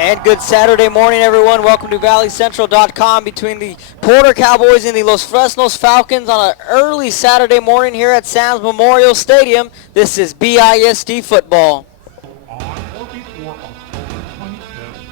And good Saturday morning, everyone. Welcome to ValleyCentral.com between the Porter Cowboys and the Los Fresnos Falcons on an early Saturday morning here at Sam's Memorial Stadium. This is BISD football. On or before October 25th,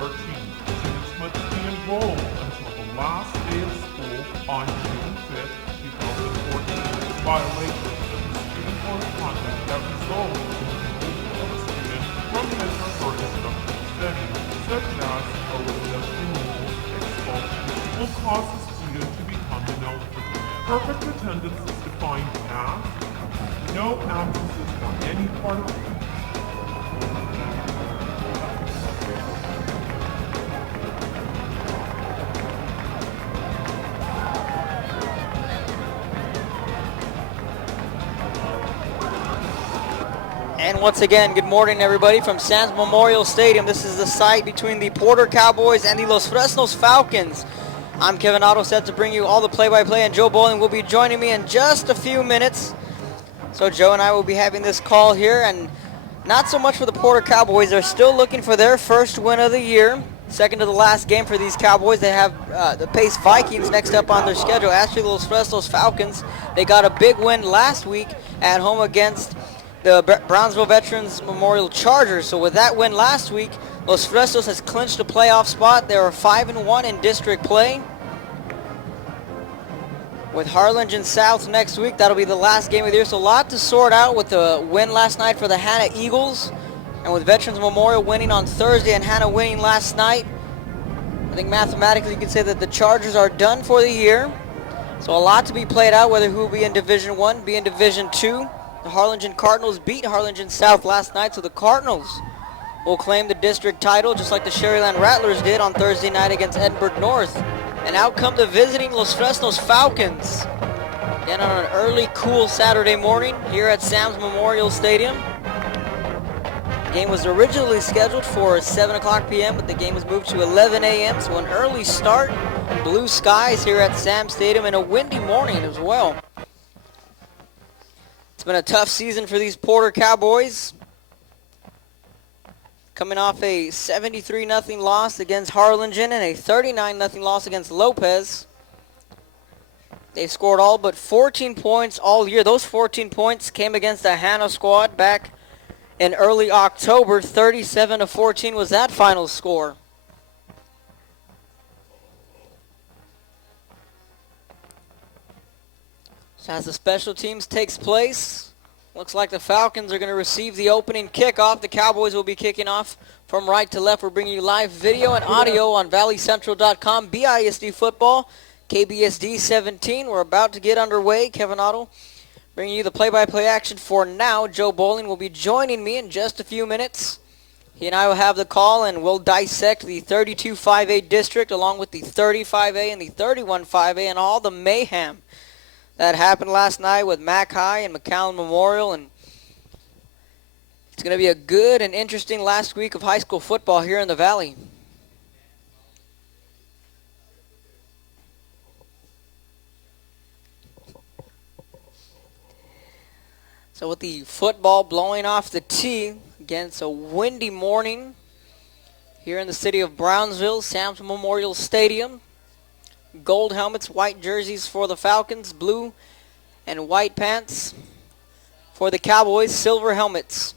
2013. Students must be enrolled until the last day of school on June 5th, 2014. Violations of the student code of conduct that result in the removal of a student from his or her instructional setting, such as OSF removal, expulsion, will cause the student to become ineligible. Perfect attendance is defined as no absences for any part of the week. And once again, good morning, everybody, from Sam's Memorial Stadium. This is the site between the Porter Cowboys and the Los Fresnos Falcons. I'm Kevin Otto, set to bring you all the play-by-play, and Joe Bowling will be joining me in just a few minutes. So Joe and I will be having this call here, and not so much for the Porter Cowboys. They're still looking for their first win of the year. Second to the last game for these Cowboys. They have the Pace Vikings next up on their schedule. Actually, the Los Fresnos Falcons, they got a big win last week at home against the Brownsville Veterans Memorial Chargers. So with that win last week, Los Fresnos has clinched a playoff spot. They are 5-1 in district play. With Harlingen South next week, that'll be the last game of the year. So a lot to sort out with the win last night for the Hanna Eagles. And with Veterans Memorial winning on Thursday and Hanna winning last night, I think mathematically you can say that the Chargers are done for the year. So a lot to be played out, whether who will be in Division 1, be in Division 2. The Harlingen Cardinals beat Harlingen South last night, so the Cardinals will claim the district title just like the Sherryland Rattlers did on Thursday night against Edinburgh North. And out come the visiting Los Fresnos Falcons. Again on an early, cool Saturday morning here at Sam's Memorial Stadium. The game was originally scheduled for 7 o'clock p.m., but the game was moved to 11 a.m., so an early start. Blue skies here at Sam's Stadium and a windy morning as well. It's been a tough season for these Porter Cowboys. Coming off a 73-0 loss against Harlingen and a 39-0 loss against Lopez. They've scored all but 14 points all year. Those 14 points came against the Hanna squad back in early October. 37-14 was that final score. As the special teams takes place, looks like the Falcons are going to receive the opening kickoff. The Cowboys will be kicking off from right to left. We're bringing you live video and audio on ValleyCentral.com. BISD football, KBSD 17. We're about to get underway. Kevin Otto bringing you the play-by-play action for now. Joe Bowling will be joining me in just a few minutes. He and I will have the call, and we'll dissect the 32-5A district along with the 30-5A and the 31-5A and all the mayhem that happened last night with Mac High and McAllen Memorial. And it's going to be a good and interesting last week of high school football here in the Valley. So with the football blowing off the tee, again, it's a windy morning here in the city of Brownsville, Sam's Memorial Stadium. Gold helmets, white jerseys for the Falcons, blue and white pants for the Cowboys, silver helmets.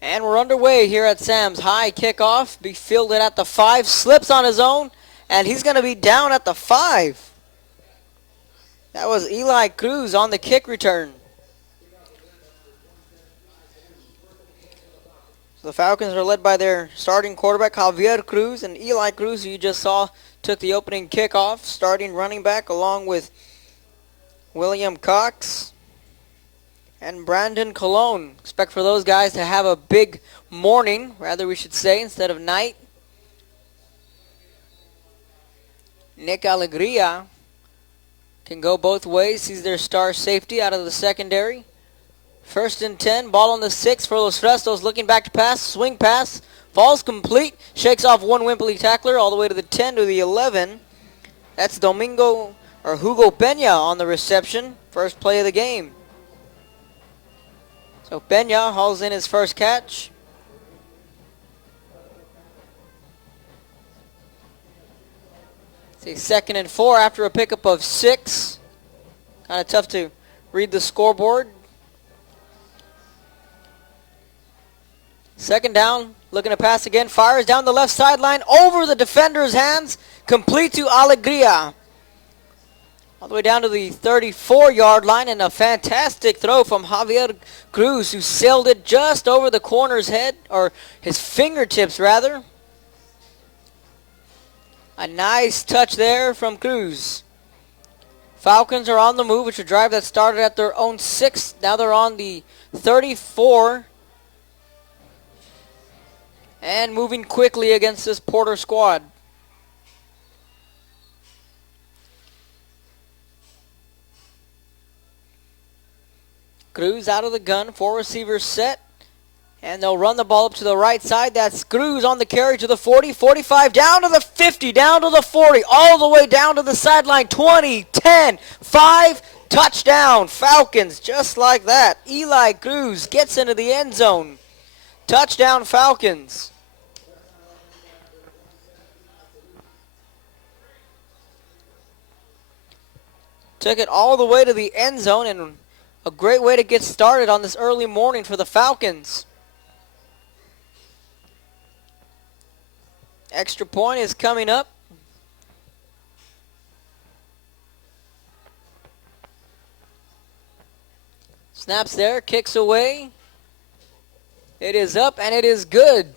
And we're underway here at Sam's. High kickoff, be fielded at the 5, slips on his own, and he's going to be down at the 5. That was Eli Cruz on the kick return. The Falcons are led by their starting quarterback, Javier Cruz, and Eli Cruz, who you just saw, took the opening kickoff, starting running back, along with William Cox and Brandon Colon. Expect for those guys to have a big morning, rather we should say, instead of night. Nick Alegria can go both ways. He's their star safety out of the secondary. 1st and 10, ball on the 6 for Los Fresnos, looking back to pass, swing pass, falls complete, shakes off one Wimpley tackler all the way to the 10 to the 11. That's Hugo Peña on the reception, first play of the game. So Peña hauls in his first catch. It's a 2nd and 4 after a pickup of 6. Kind of tough to read the scoreboard. 2nd down, looking to pass again. Fires down the left sideline over the defender's hands. Complete to Alegria. All the way down to the 34-yard line, and a fantastic throw from Javier Cruz, who sailed it just over the corner's head, or his fingertips rather. A nice touch there from Cruz. Falcons are on the move, which a drive that started at their own 6. Now they're on the 34. And moving quickly against this Porter squad. Cruz out of the gun, 4 receivers set, and they'll run the ball up to the right side. That's Cruz on the carry to the 40, 45, down to the 50, down to the 40, all the way down to the sideline, 20, 10, 5, touchdown, Falcons, just like that. Eli Cruz gets into the end zone. Touchdown, Falcons. Took it all the way to the end zone, and a great way to get started on this early morning for the Falcons. Extra point is coming up. Snaps there, kicks away. It is up and it is good.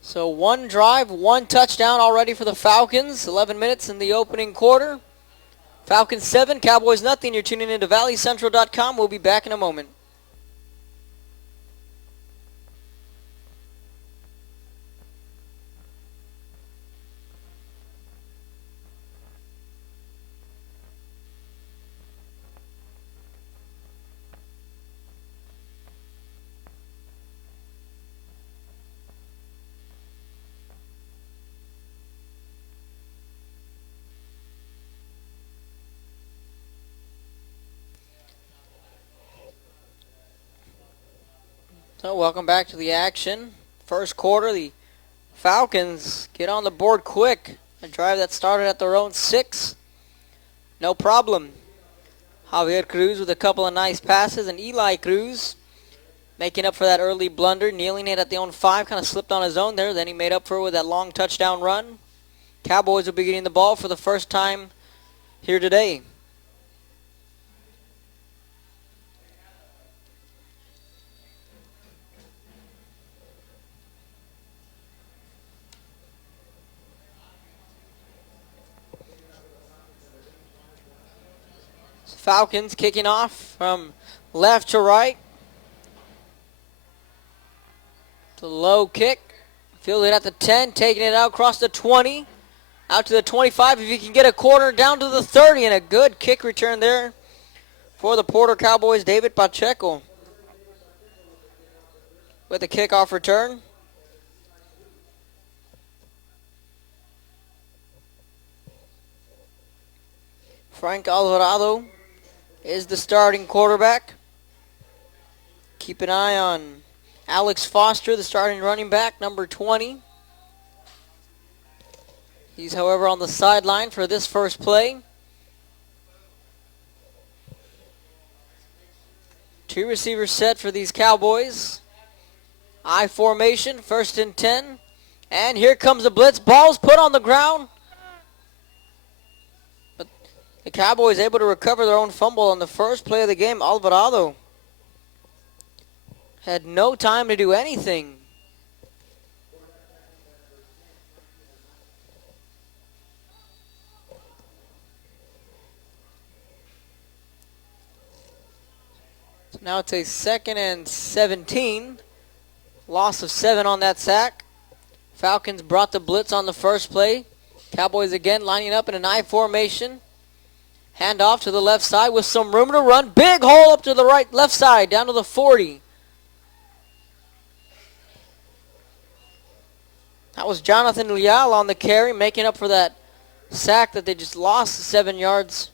So 1 drive, 1 touchdown already for the Falcons. 11 minutes in the opening quarter. Falcons 7, Cowboys nothing. You're tuning into ValleyCentral.com. We'll be back in a moment. So welcome back to the action. First quarter, the Falcons get on the board quick. A drive that started at their own 6. No problem. Javier Cruz with a couple of nice passes, and Eli Cruz making up for that early blunder, kneeling it at the own 5, kind of slipped on his own there. Then he made up for it with that long touchdown run. Cowboys will be getting the ball for the first time here today. Falcons kicking off from left to right. The low kick. Fielded at the 10, taking it out across the 20. Out to the 25 if you can get a corner, down to the 30, and a good kick return there for the Porter Cowboys, David Pacheco. With the kickoff return. Frank Alvarado is the starting quarterback. Keep an eye on Alex Foster, the starting running back, number 20. He's, however, on the sideline for this first play. 2 receivers set for these Cowboys. I formation, 1st and 10. And here comes a blitz. Ball's put on the ground. The Cowboys able to recover their own fumble on the first play of the game. Alvarado had no time to do anything. So now it's a 2nd and 17. Loss of 7 on that sack. Falcons brought the blitz on the first play. Cowboys again lining up in an I formation. Hand off to the left side with some room to run. Big hole up to the right, left side, down to the 40. That was Jonathan Leal on the carry, making up for that sack that they just lost 7 yards.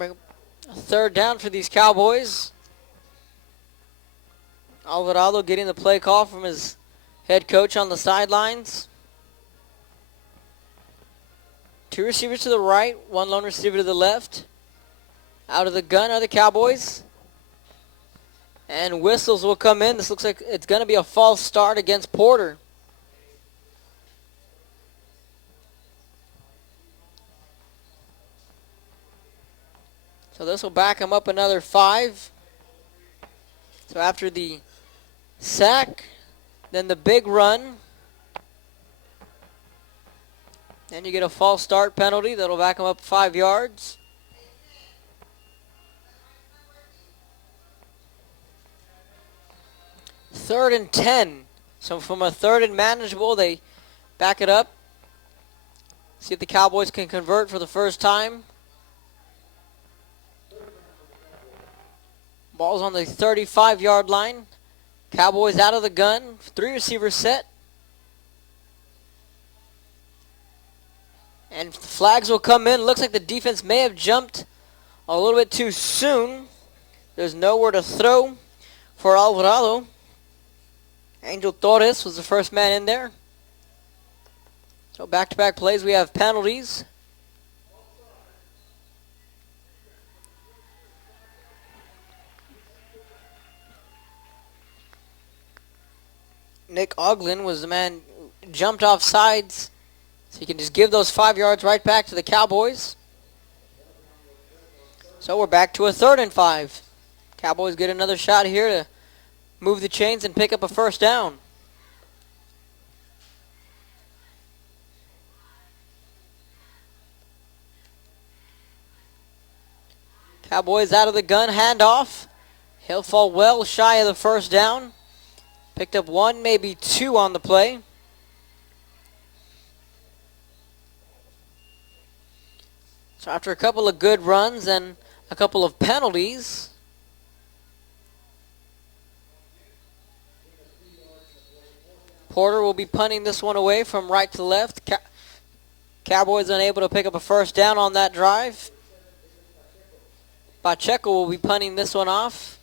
A 3rd down for these Cowboys. Alvarado getting the play call from his head coach on the sidelines. 2 receivers to the right, 1 lone receiver to the left. Out of the gun are the Cowboys. And whistles will come in. This looks like it's going to be a false start against Porter. So this will back him up another 5. So after the sack, then the big run, then you get a false start penalty that'll back him up 5 yards. Third and 10. So from a 3rd and manageable, they back it up. See if the Cowboys can convert for the first time. Ball's on the 35-yard line. Cowboys out of the gun. 3 receivers set. And the flags will come in. Looks like the defense may have jumped a little bit too soon. There's nowhere to throw for Alvarado. Angel Torres was the first man in there. So back-to-back plays, we have penalties. Nick Oglin was the man who jumped off sides. So you can just give those 5 yards right back to the Cowboys. So we're back to a 3rd and 5. Cowboys get another shot here to move the chains and pick up a first down. Cowboys out of the gun, handoff. He'll fall well shy of the first down. Picked up 1, maybe 2 on the play. So after a couple of good runs and a couple of penalties, Porter will be punting this one away from right to left. Cowboys unable to pick up a first down on that drive. Pacheco will be punting this one off.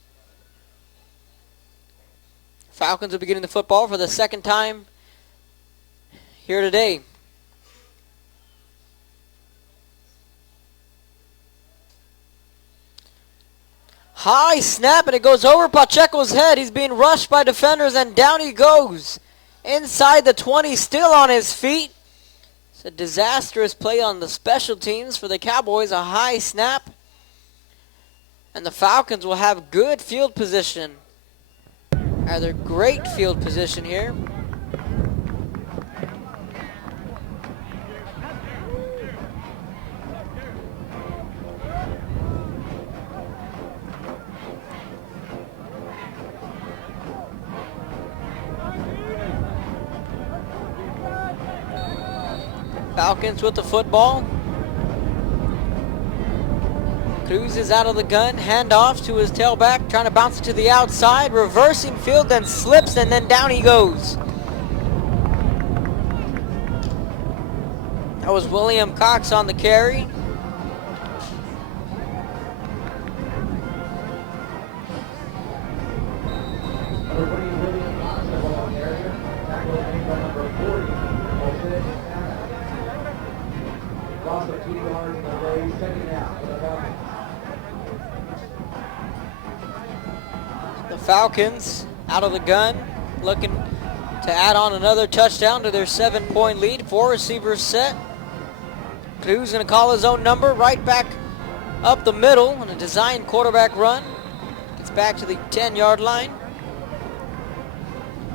Falcons will be getting the football for the 2nd time here today. High snap, and it goes over Pacheco's head. He's being rushed by defenders, and down he goes. Inside the 20, still on his feet. It's a disastrous play on the special teams for the Cowboys. A high snap. And the Falcons will have good field position. Rather great field position here. Falcons with the football. Cruz is out of the gun, handoff to his tailback, trying to bounce it to the outside, reversing field, then slips, and then down he goes. That was William Cox on the carry. The Falcons out of the gun, looking to add on another touchdown to their 7-point lead. 4 receivers set. Cruz going to call his own number right back up the middle on a designed quarterback run. Gets back to the 10-yard line.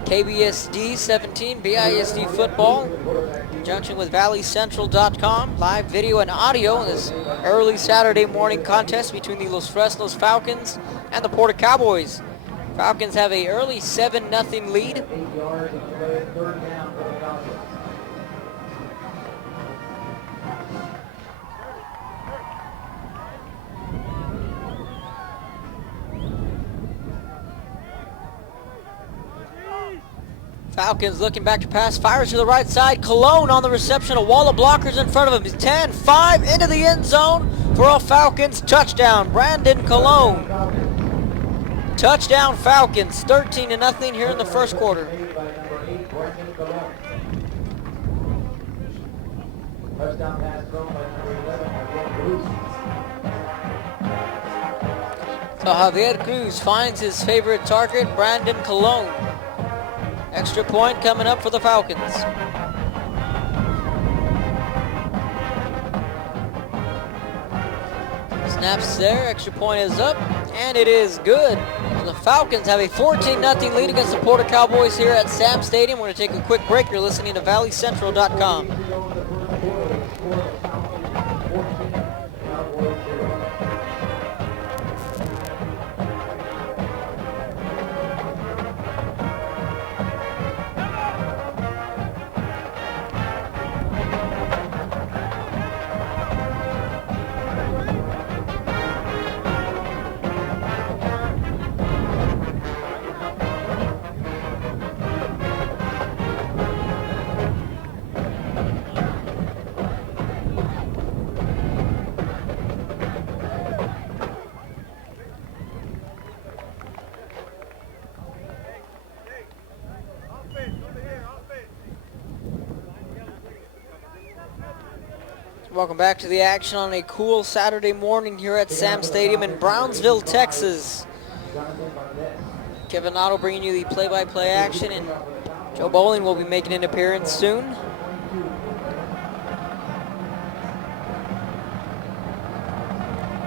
KBSD 17, BISD football. In conjunction with ValleyCentral.com. Live video and audio in this early Saturday morning contest between the Los Fresnos Falcons and the Porter Cowboys. Falcons have an early 7-0 lead. Falcons looking back to pass, fires to the right side. Cologne on the reception, a wall of blockers in front of him. He's 10, 5 into the end zone for a Falcons touchdown. Brandon Cologne. Touchdown Falcons, 13-0 here in the first quarter. Touchdown pass thrown by number 11, Javier Cruz. So Javier Cruz finds his favorite target, Brandon Colon. Extra point coming up for the Falcons. Snaps there, extra point is up, and it is good. The Falcons have a 14-0 lead against the Porter Cowboys here at Sam Stadium. We're going to take a quick break. You're listening to ValleyCentral.com. Welcome back to the action on a cool Saturday morning here at Sam Stadium in Brownsville, Texas. Kevin Otto bringing you the play-by-play action, and Joe Bowling will be making an appearance soon.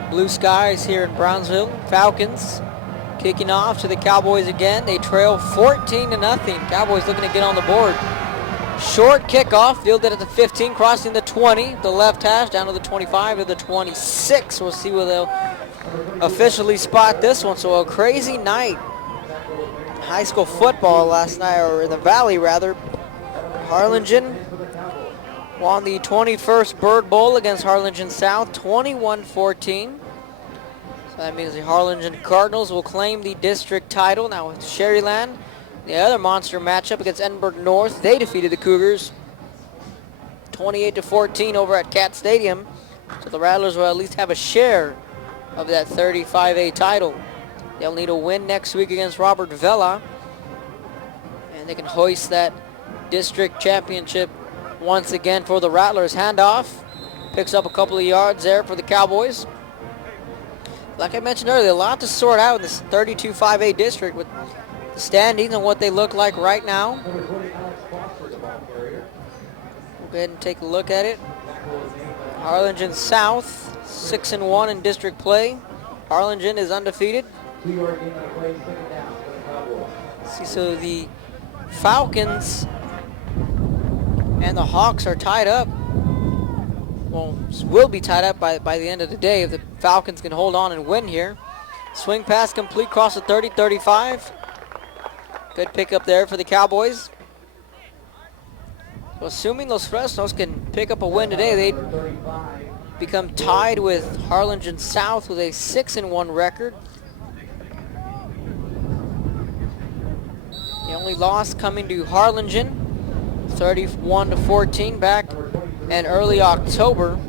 Blue skies here in Brownsville. Falcons kicking off to the Cowboys again. They trail 14-0. Cowboys looking to get on the board. Short kickoff, fielded at the 15, crossing the 20, the left hash, down to the 25 to the 26. We'll see where they'll officially spot this one. So a crazy night. High school football last night, or in the Valley rather. Harlingen won the 21st Bird Bowl against Harlingen South, 21-14. So that means the Harlingen Cardinals will claim the district title. Now with Sherryland, the other monster matchup against Edinburgh North, they defeated the Cougars 28-14 over at Cat Stadium. So the Rattlers will at least have a share of that 35A title. They'll need a win next week against Robert Vela, and they can hoist that district championship once again for the Rattlers. Handoff, picks up a couple of yards there for the Cowboys. Like I mentioned earlier, a lot to sort out in this 32-5A district with the standings and what they look like right now. We'll go ahead and take a look at it. Harlingen South, 6-1 in district play. Harlingen is undefeated. See, so the Falcons and the Hawks are tied up. Well, will be tied up by the end of the day if the Falcons can hold on and win here. Swing pass complete across the 30-35. Good pickup there for the Cowboys. So assuming Los Fresnos can pick up a win today, they'd become tied with Harlingen South with a 6-1 record. The only loss coming to Harlingen, 31-14 back in early October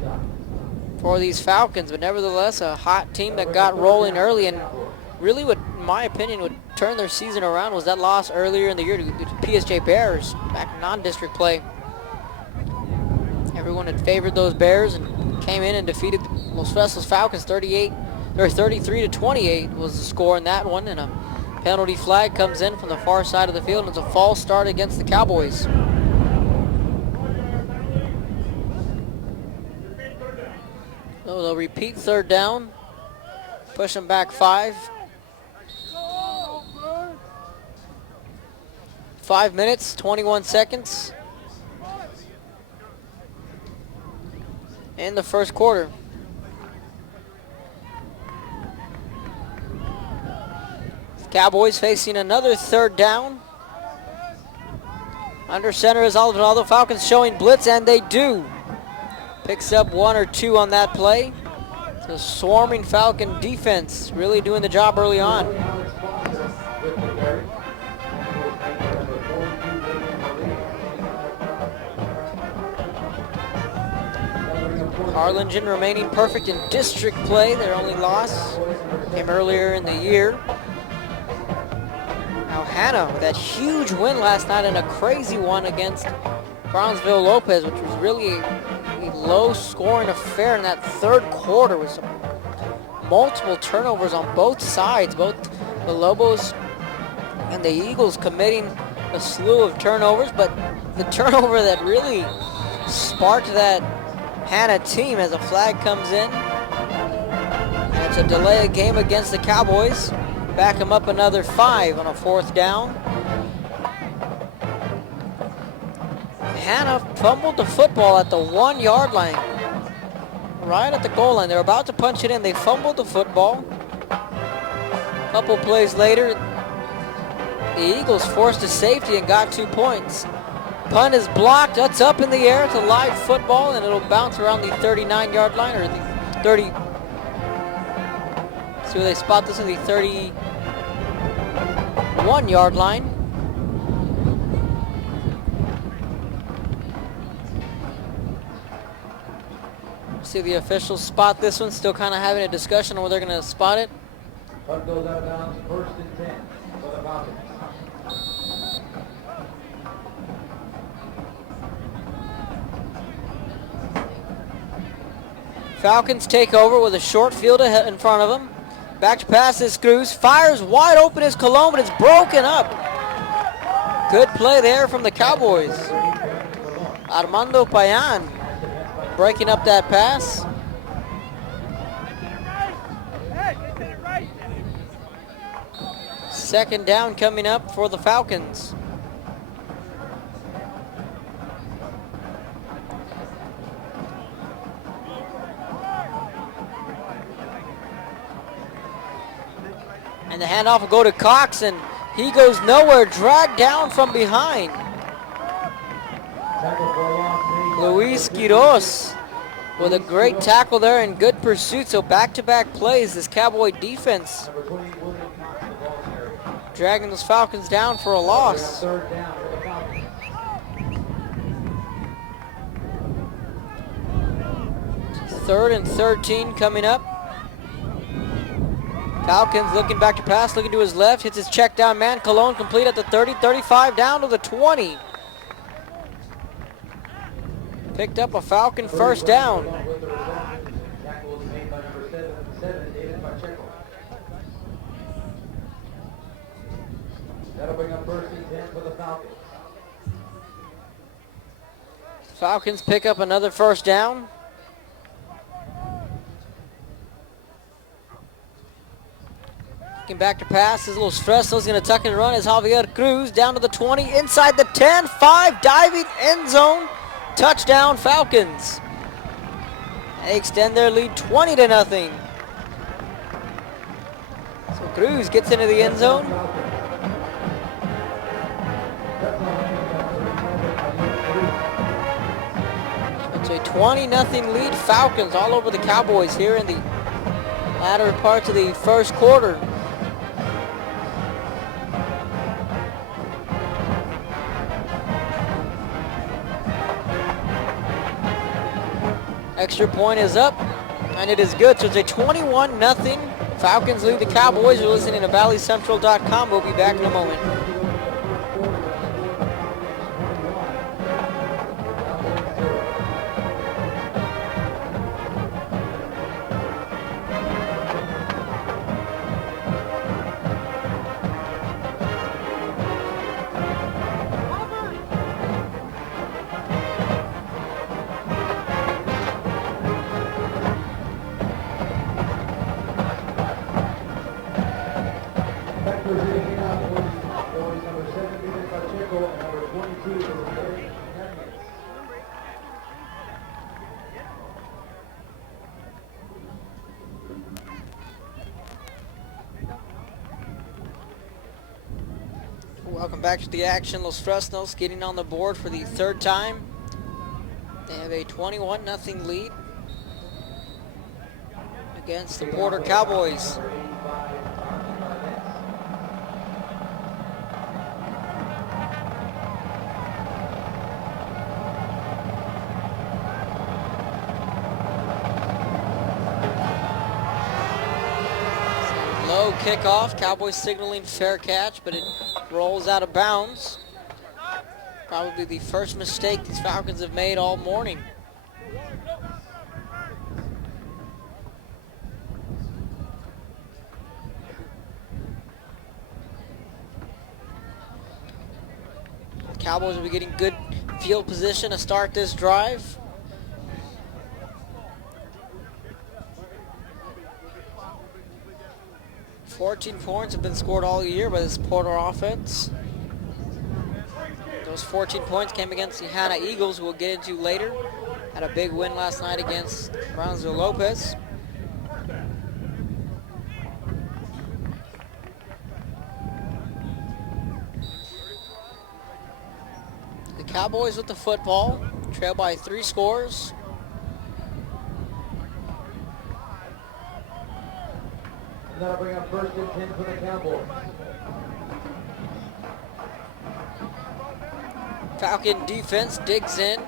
for these Falcons. But nevertheless, a hot team that got rolling early, and really what, in my opinion, would turn their season around was that loss earlier in the year to PSJ Bears back in non-district play. Everyone had favored those Bears and came in and defeated Los Fresnos Falcons 33-28 was the score in that one, and a penalty flag comes in from the far side of the field, and it's a false start against the Cowboys. So they'll repeat third down, push them back 5. 5 minutes, 21 seconds in the first quarter. Cowboys facing another third down. Under center is Alvarado. Falcons showing blitz, and they do. Picks up 1 or 2 on that play. The swarming Falcon defense really doing the job early on. Harlingen remaining perfect in district play. Their only loss came earlier in the year. Hannah with that huge win last night and a crazy one against Brownsville Lopez, which was really a low-scoring affair in that third quarter with some multiple turnovers on both sides, both the Lobos and the Eagles committing a slew of turnovers, but the turnover that really sparked that Hannah team as a flag comes in. And it's a delay of game against the Cowboys. Back them up another 5 on a 4th down. Hannah fumbled the football at the 1-yard line. Right at the goal line. They're about to punch it in. They fumbled the football. A couple plays later, the Eagles forced a safety and got 2 points. Punt is blocked. That's up in the air. It's a live football, and it'll bounce around the 39-yard line, or the 30. See where they spot this in the 31-yard line. See the officials spot this one. Still kind of having a discussion on where they're going to spot it. Punt goes out of bounds, 1st and 10 for the Falcons. Falcons take over with a short field ahead in front of them. Back to pass is Cruz. Fires wide open is Colon, but it's broken up. Good play there from the Cowboys. Armando Payan breaking up that pass. Second down coming up for the Falcons. And the handoff will go to Cox, and he goes nowhere, dragged down from behind. Luis Quiroz with a great tackle there and good pursuit. So back-to-back plays, this Cowboy defense dragging those Falcons down for a loss. 3rd and 13 coming up. Falcons looking back to pass, looking to his left, hits his check down man. Colon complete at the 30, 35, down to the 20. Picked up a Falcon first down. That'll bring up 1st and 10 for the Falcons. Falcons pick up another first down. Looking back to pass, his little Fresnos going to tuck and run as Javier Cruz down to the 20, inside the 10, 5, diving end zone. Touchdown Falcons. They extend their lead 20-0. So Cruz gets into the end zone. It's a 20-0 lead. Falcons all over the Cowboys here in the latter parts of the first quarter. Extra point is up, and it is good. So it's a 21-0. Falcons lead the Cowboys. You're listening to ValleyCentral.com. We'll be back in a moment. Welcome back to the action. Los Fresnos getting on the board for the 3rd time. They have a 21-0 lead against the Porter Cowboys. Low kickoff. Cowboys signaling fair catch, but it rolls out of bounds. Probably the first mistake these Falcons have made all morning. The Cowboys will be getting good field position to start this drive. $14 points have been scored all year by this Porter offense. Those 14 points came against the Hannah Eagles, who we'll get into later. Had a big win last night against Brownsville Lopez. The Cowboys with the football, trail by 3 scores. Now bring up 1st and 10 for the Cowboys. Falcon defense digs in.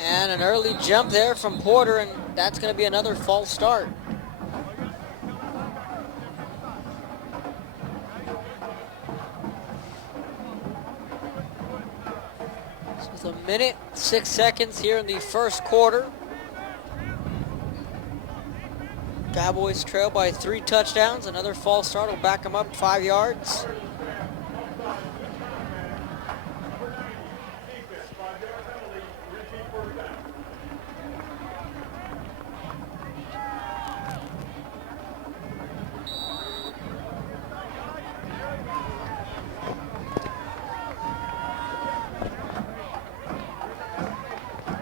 And an early jump there from Porter, and that's going to be another false start. So with 1 minute, 6 seconds here in the first quarter. Cowboys trail by 3 touchdowns. Another false start will back them up 5 yards.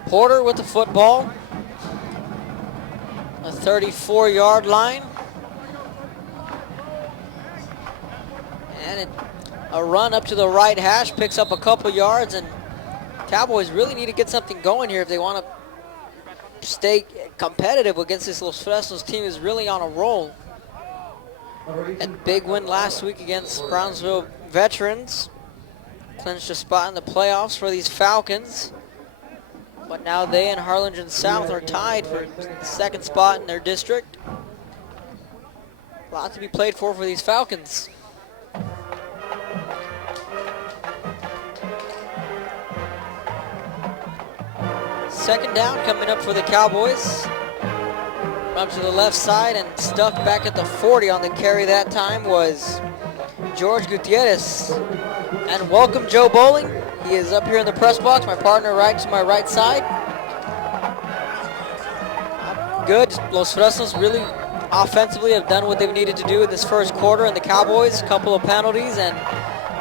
Porter with the football. A 34-yard line. And a run up to the right hash, picks up a couple yards, and Cowboys really need to get something going here if they want to stay competitive against this Los Fresnos team is really on a roll. And big win last week against Brownsville Veterans. Clinched a spot in the playoffs for these Falcons. But now they and Harlingen South are tied for the 2nd spot in their district. A lot to be played for these Falcons. Second down coming up for the Cowboys. Up to the left side and stuck back at the 40 on the carry that time was George Gutierrez. And welcome Joe Bowling. He is up here in the press box, my partner right to my right side. Good. Los Fresnos really offensively have done what they've needed to do in this first quarter, and the Cowboys, a couple of penalties, and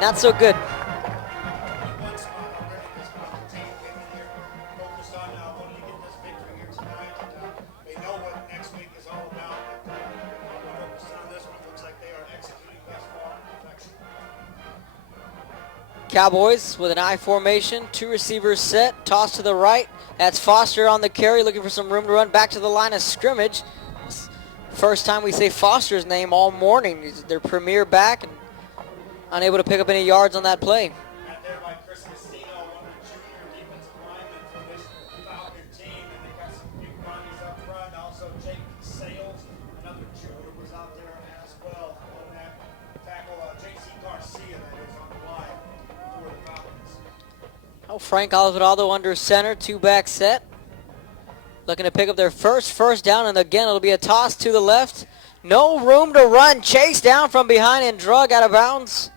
not so good. Cowboys with an I formation, 2 receivers set, toss to the right. That's Foster on the carry, looking for some room to run back to the line of scrimmage. First time we say Foster's name all morning. He's their premier back and unable to pick up any yards on that play. Frank Alvarado under center, 2-back set. Looking to pick up their first down, and again it'll be a toss to the left. No room to run. Chase down from behind and drug out of bounds.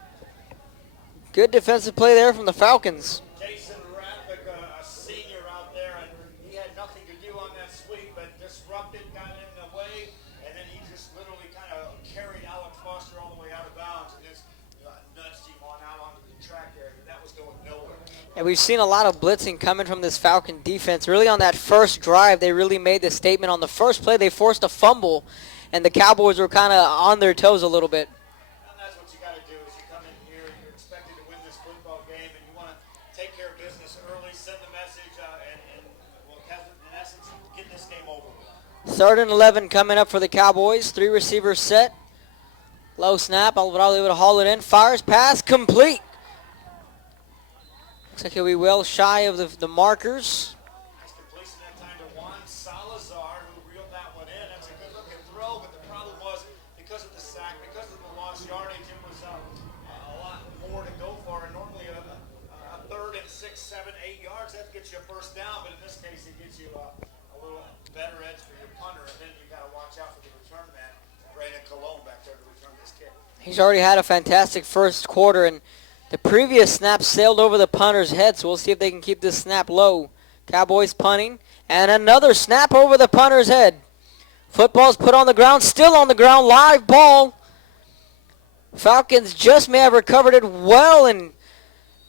Good defensive play there from the Falcons. Jason Rathick, a senior out there, and he had nothing to do on that sweep, but disrupted, got in the way, and then he just literally kind of carried Alex Foster all the way out of bounds and just nudged him on out onto the track there. That was going nowhere. And we've seen a lot of blitzing coming from this Falcon defense. Really on that first drive, they really made the statement. On the first play, they forced a fumble, and the Cowboys were kind of on their toes a little bit. And that's what you got to do is you come in here, you're expected to win this football game, and you want to take care of business early, send the message, and well, in essence, get this game over with. 3rd and 11 coming up for the Cowboys. 3 receivers set. Low snap. Alvarado able to haul it in. Fires pass complete. Looks like he'll be well shy of the markers. Nice completion that time to Juan Salazar, who reeled that one in. That's a good looking throw, but the problem was because of the sack fact, because of the lost yardage, it was a lot more to go for. And normally a third and 6, 7, 8 yards, that gets you a first down. But in this case, it gets you a little better edge for your punter. And then you got to watch out for the return man, Brandon Colon, back there to return this kick. He's already had a fantastic first quarter, and the previous snap sailed over the punter's head, so we'll see if they can keep this snap low. Cowboys punting, and another snap over the punter's head. Football's put on the ground, still on the ground, live ball. Falcons just may have recovered it well in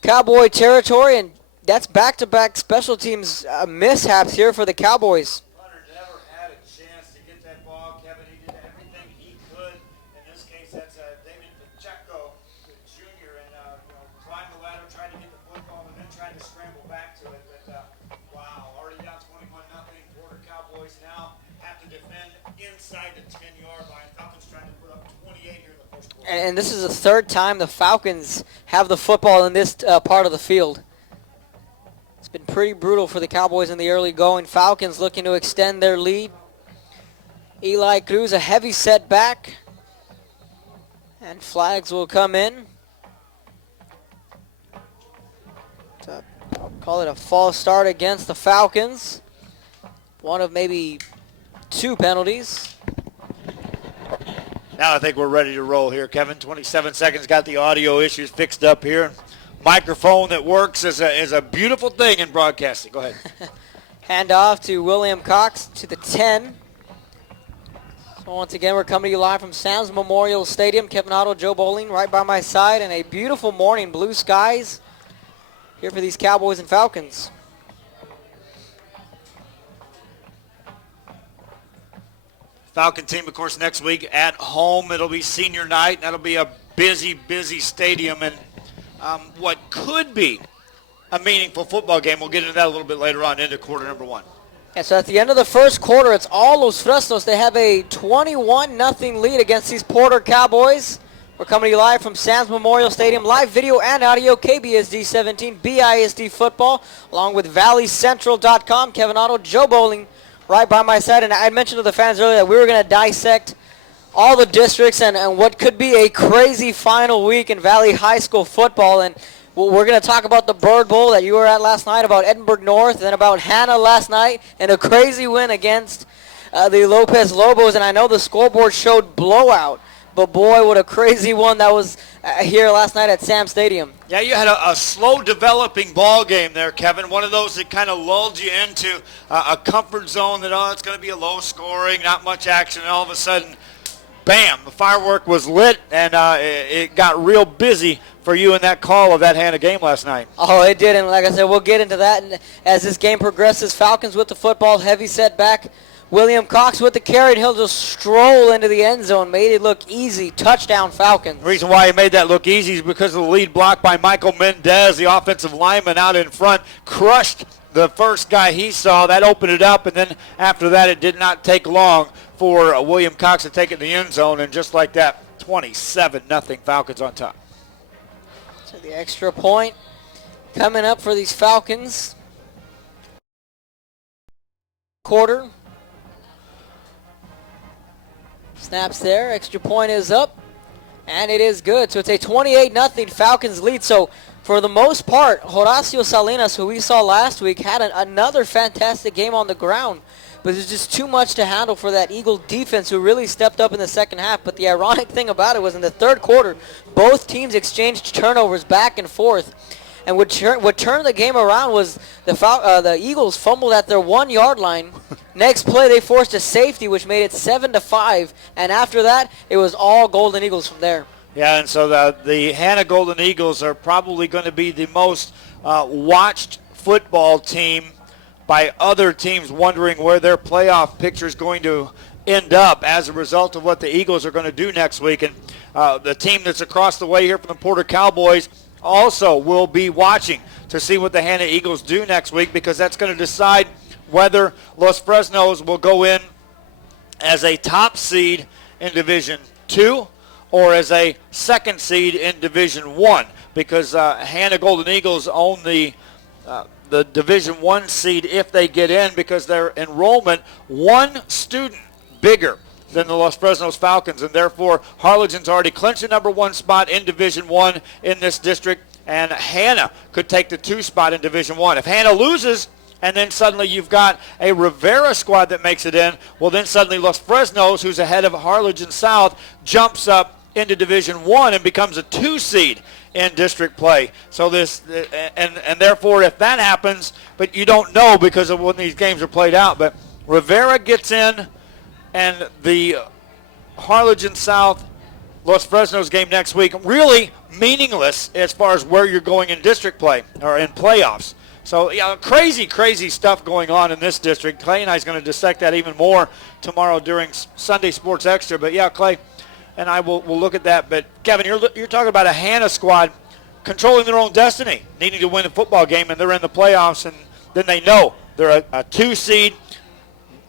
Cowboy territory, and that's back-to-back special teams mishaps here for the Cowboys. Punter never had a chance to get that ball, Kevin. He did everything he could. In this case, that's David Pacheco, the junior, and climbed the ladder, tried to get the football, and then tried to scramble back to it. But wow, already down 21-0. Border Cowboys now have to defend inside the 10-yard line. Falcons trying to put up 28 here in the first quarter. And this is the third time the Falcons have the football in this part of the field. It's been pretty brutal for the Cowboys in the early going. Falcons looking to extend their lead. Eli Cruz, a heavy setback. And flags will come in. I'll call it a false start against the Falcons. One of maybe 2 penalties. Now I think we're ready to roll here, Kevin. 27 seconds, got the audio issues fixed up here. Microphone that works is a beautiful thing in broadcasting. Go ahead. Hand off to William Cox to the 10. So once again, we're coming to you live from Sam's Memorial Stadium. Kevin Otto, Joe Bowling right by my side, and a beautiful morning, blue skies here for these Cowboys and Falcons. Falcon team, of course, next week at home. It'll be senior night, and that'll be a busy, busy stadium. And what could be a meaningful football game, we'll get into that a little bit later on into quarter number 1. Yeah, so at the end of the first quarter, it's all Los Fresnos. They have a 21-0 lead against these Porter Cowboys. We're coming to you live from Sam's Memorial Stadium. Live video and audio, KBSD 17, BISD football, along with ValleyCentral.com. Kevin Otto, Joe Bowling, right by my side. And I mentioned to the fans earlier that we were going to dissect all the districts and what could be a crazy final week in Valley High School football. And we're going to talk about the Bird Bowl that you were at last night, about Edinburgh North, and then about Hannah last night, and a crazy win against the Lopez Lobos. And I know the scoreboard showed blowout, but boy, what a crazy one that was here last night at Sam Stadium. Yeah, you had a slow developing ball game there, Kevin. One of those that kind of lulled you into a comfort zone that, it's going to be a low scoring, not much action, and all of a sudden, bam, the firework was lit, and it got real busy for you in that call of that Hannah game last night. Oh, it did, and like I said, we'll get into that. And as this game progresses, Falcons with the football, heavy setback. William Cox with the carry, and he'll just stroll into the end zone. Made it look easy. Touchdown, Falcons. The reason why he made that look easy is because of the lead block by Michael Mendez, the offensive lineman out in front. Crushed the first guy he saw. That opened it up, and then after that, it did not take long for William Cox to take it in the end zone, and just like that, 27-0 Falcons on top. So the extra point coming up for these Falcons. Quarter. Snaps there. Extra point is up. And it is good. So it's a 28-0 Falcons lead. So for the most part, Horacio Salinas, who we saw last week, had another fantastic game on the ground. But there's just too much to handle for that Eagle defense, who really stepped up in the second half. But the ironic thing about it was in the third quarter, both teams exchanged turnovers back and forth. And what turned the game around was the Eagles fumbled at their 1-yard line. Next play, they forced a safety, which made it 7-5. And after that, it was all Golden Eagles from there. Yeah, and so the Hannah Golden Eagles are probably going to be the most watched football team by other teams, wondering where their playoff picture is going to end up as a result of what the Eagles are going to do next week. And the team that's across the way here from the Porter Cowboys also will be watching to see what the Hannah Eagles do next week, because that's going to decide whether Los Fresnos will go in as a top seed in Division 2 or as a second seed in Division 1, because Hannah Golden Eagles own the Division 1 seed if they get in, because their enrollment one student bigger than the Los Fresnos Falcons, and therefore Harlingen's already clinched the number 1 spot in Division I in this district, and Hanna could take the 2 spot in Division I. If Hanna loses, and then suddenly you've got a Rivera squad that makes it in, well, then suddenly Los Fresnos, who's ahead of Harlingen South, jumps up into Division I and becomes a 2 seed in district play. So this, and therefore if that happens, but you don't know because of when these games are played out, but Rivera gets in, and the Harlingen South Los Fresnos game next week really meaningless as far as where you're going in district play or in playoffs. So, yeah, crazy stuff going on in this district. Clay and I is going to dissect that even more tomorrow during Sunday Sports Extra. But, yeah, Clay and I will look at that. But, Kevin, you're talking about a Hanna squad controlling their own destiny, needing to win a football game, and they're in the playoffs, and then they know they're a 2 seed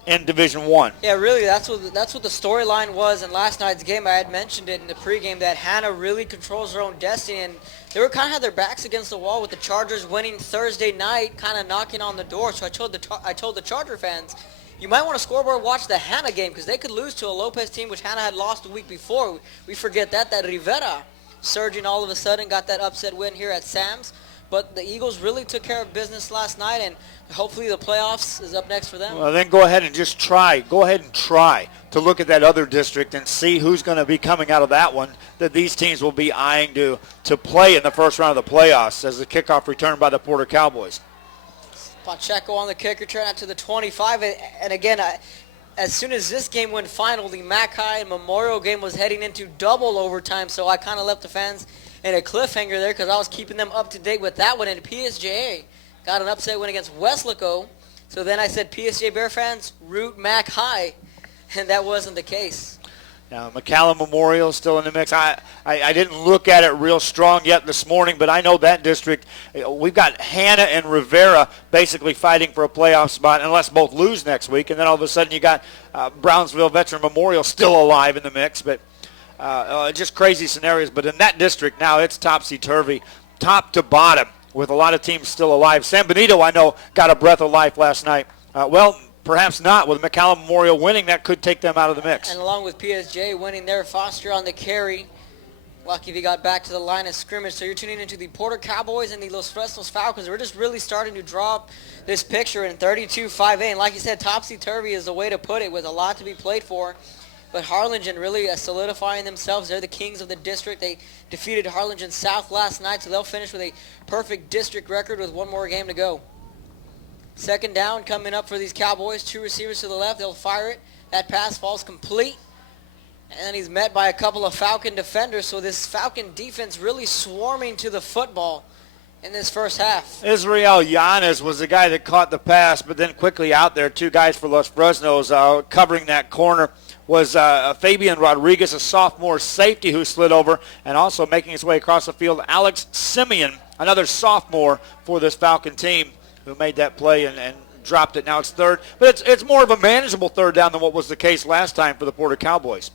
in Division I. Yeah, really, that's what the storyline was in last night's game. I had mentioned it in the pregame that Hanna really controls their own destiny, and they were kind of had their backs against the wall with the Chargers winning Thursday night, kind of knocking on the door. So I told the Charger fans, you might want to scoreboard watch the Hanna game because they could lose to a Lopez team, which Hanna had lost the week before. We forget that Rivera surging all of a sudden got that upset win here at Sam's. But the Eagles really took care of business last night, and hopefully the playoffs is up next for them. Well, then go ahead and just try. Go ahead and try to look at that other district and see who's going to be coming out of that one that these teams will be eyeing to play in the first round of the playoffs as the kickoff return by the Porter Cowboys. Pacheco on the kick return out to the 25. And again, as soon as this game went final, the Mac High and Memorial game was heading into double overtime, so I kind of left the fans in a cliffhanger there because I was keeping them up to date with that one. And PSJA got an upset win against Weslaco. So then I said, PSJ Bear fans, root Mac High. And that wasn't the case. Now, McCallum Memorial still in the mix. I didn't look at it real strong yet this morning, but I know that district, we've got Hanna and Rivera basically fighting for a playoff spot unless both lose next week. And then all of a sudden you got Brownsville Veteran Memorial still alive in the mix. But just crazy scenarios. But in that district now, it's topsy-turvy, top to bottom, with a lot of teams still alive. San Benito, I know, got a breath of life last night. Well, perhaps not. With McCallum Memorial winning, that could take them out of the mix. And along with PSJ winning there, Foster on the carry. Lucky if he got back to the line of scrimmage. So you're tuning into the Porter Cowboys and the Los Fresnos Falcons. We're just really starting to draw up this picture in 32-5A. And like you said, topsy-turvy is the way to put it, with a lot to be played for. But Harlingen really solidifying themselves. They're the kings of the district. They defeated Harlingen South last night, so they'll finish with a perfect district record with one more game to go. Second down coming up for these Cowboys. 2 receivers to the left. They'll fire it. That pass falls complete. And he's met by a couple of Falcon defenders. So this Falcon defense really swarming to the football in this first half. Israel Yanes was the guy that caught the pass, but then quickly out there, 2 guys for Los Fresnos covering that corner was Fabian Rodriguez, a sophomore safety who slid over, and also making his way across the field, Alex Simeon, another sophomore for this Falcon team, who made that play and dropped it. Now it's third, but it's more of a manageable third down than what was the case last time for the Porter Cowboys.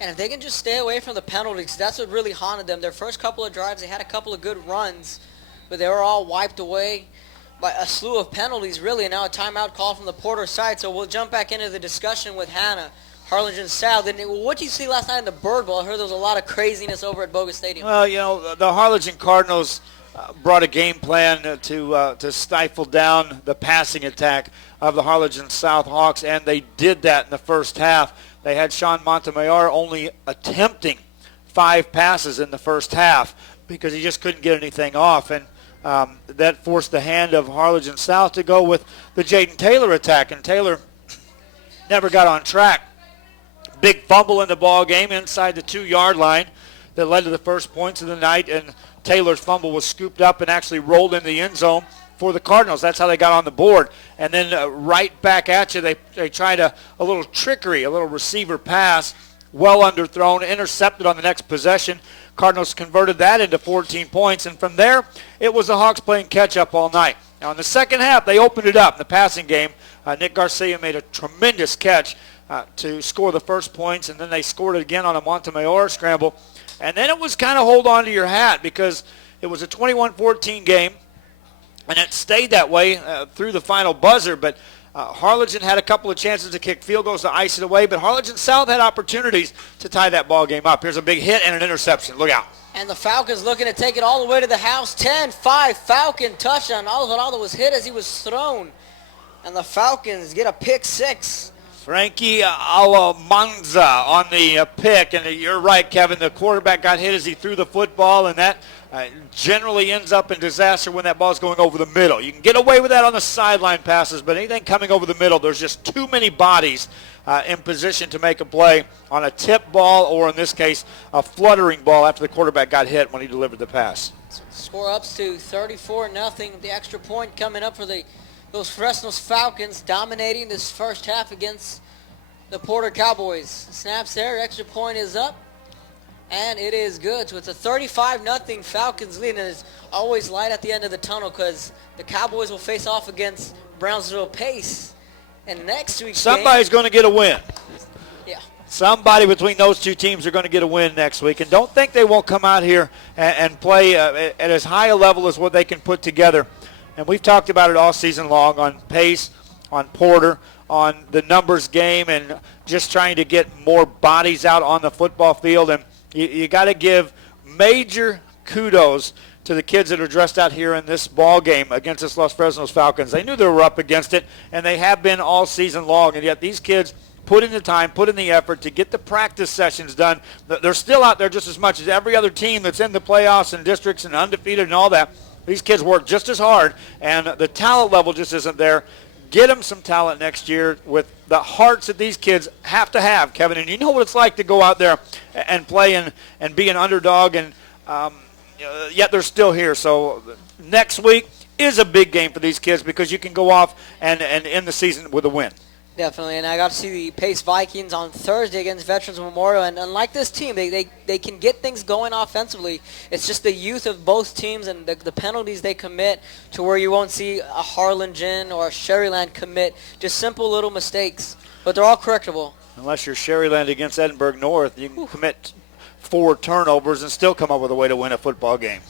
And if they can just stay away from the penalties, that's what really haunted them. Their first couple of drives, they had a couple of good runs, but they were all wiped away by a slew of penalties, really, and now a timeout call from the Porter side. So we'll jump back into the discussion with Hanna, Harlingen South. And what did you see last night in the Bird Bowl? I heard there was a lot of craziness over at Bogus Stadium. Well, you know, the Harlingen Cardinals brought a game plan to stifle down the passing attack of the Harlingen South Hawks, and they did that in the first half. They had Sean Montemayor only attempting 5 passes in the first half because he just couldn't get anything off, and that forced the hand of Harlingen South to go with the Jaden Taylor attack, and Taylor never got on track. Big fumble in the ball game inside the 2-yard line that led to the first points of the night, and Taylor's fumble was scooped up and actually rolled in the end zone for the Cardinals. That's how they got on the board. And then right back at you, they tried a little trickery, a little receiver pass, well underthrown, intercepted on the next possession. Cardinals converted that into 14 points, and from there, it was the Hawks playing catch-up all night. Now, in the second half, they opened it up in the passing game. Nick Garcia made a tremendous catch to score the first points, and then they scored it again on a Montemayor scramble. And then it was kind of hold on to your hat because it was a 21-14 game, and it stayed that way through the final buzzer. But Harlingen had a couple of chances to kick field goals to ice it away, but Harlingen South had opportunities to tie that ball game up. Here's a big hit and an interception. Look out. And the Falcons looking to take it all the way to the house. 10-5 Falcon touchdown. Alvarado was hit as he was thrown. And the Falcons get a pick 6. Frankie Alamanza on the pick. And you're right, Kevin. The quarterback got hit as he threw the football, and that generally ends up in disaster when that ball's going over the middle. You can get away with that on the sideline passes, but anything coming over the middle, there's just too many bodies in position to make a play on a tip ball, or in this case, a fluttering ball after the quarterback got hit when he delivered the pass. Score ups to 34-0. The extra point coming up for those Fresnos Falcons, dominating this first half against the Porter Cowboys. Snaps there, extra point is up, and it is good. So it's a 35-0 Falcons lead, and it's always light at the end of the tunnel because the Cowboys will face off against Brownsville Pace. And next week's somebody's going to get a win. Yeah. Somebody between those two teams are going to get a win next week. And don't think they won't come out here and play at as high a level as what they can put together. And we've talked about it all season long on Pace, on Porter, on the numbers game, and just trying to get more bodies out on the football field. And you got to give major kudos to the kids that are dressed out here in this ball game against this Los Fresnos Falcons. They knew they were up against it, and they have been all season long. And yet these kids put in the time, put in the effort to get the practice sessions done. They're still out there just as much as every other team that's in the playoffs and districts and undefeated and all that. These kids work just as hard, and the talent level just isn't there. Get them some talent next year with the hearts that these kids have to have, Kevin. And you know what it's like to go out there and play and be an underdog, and yet they're still here. So next week is a big game for these kids because you can go off and end the season with a win. Definitely, and I got to see the Pace Vikings on Thursday against Veterans Memorial, and unlike this team, they can get things going offensively. It's just the youth of both teams and the penalties they commit to where you won't see a Harlingen or a Sherryland commit just simple little mistakes, but they're all correctable. Unless you're Sherryland against Edinburgh North, you can commit 4 turnovers and still come up with a way to win a football game.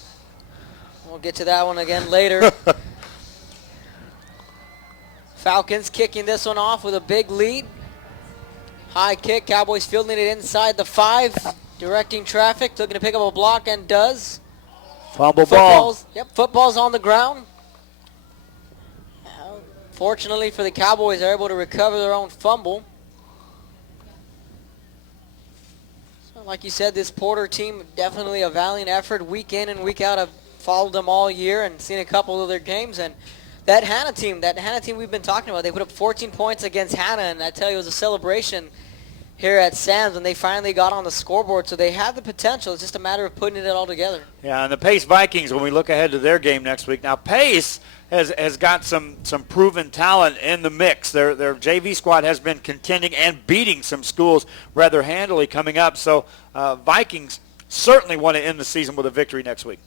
We'll get to that one again later. Falcons kicking this one off with a big lead. High kick, Cowboys fielding it inside the 5, directing traffic, looking to pick up a block and does. Fumble ball. Yep, football's on the ground. Fortunately for the Cowboys, they're able to recover their own fumble. So like you said, this Porter team, definitely a valiant effort week in and week out. I've followed them all year and seen a couple of their games, and that Hannah team we've been talking about, they put up 14 points against Hannah, and I tell you, it was a celebration here at Sam's when they finally got on the scoreboard. So they have the potential. It's just a matter of putting it all together. Yeah, and the Pace Vikings, when we look ahead to their game next week. Now, Pace has got some proven talent in the mix. Their JV squad has been contending and beating some schools rather handily coming up. So Vikings certainly want to end the season with a victory next week.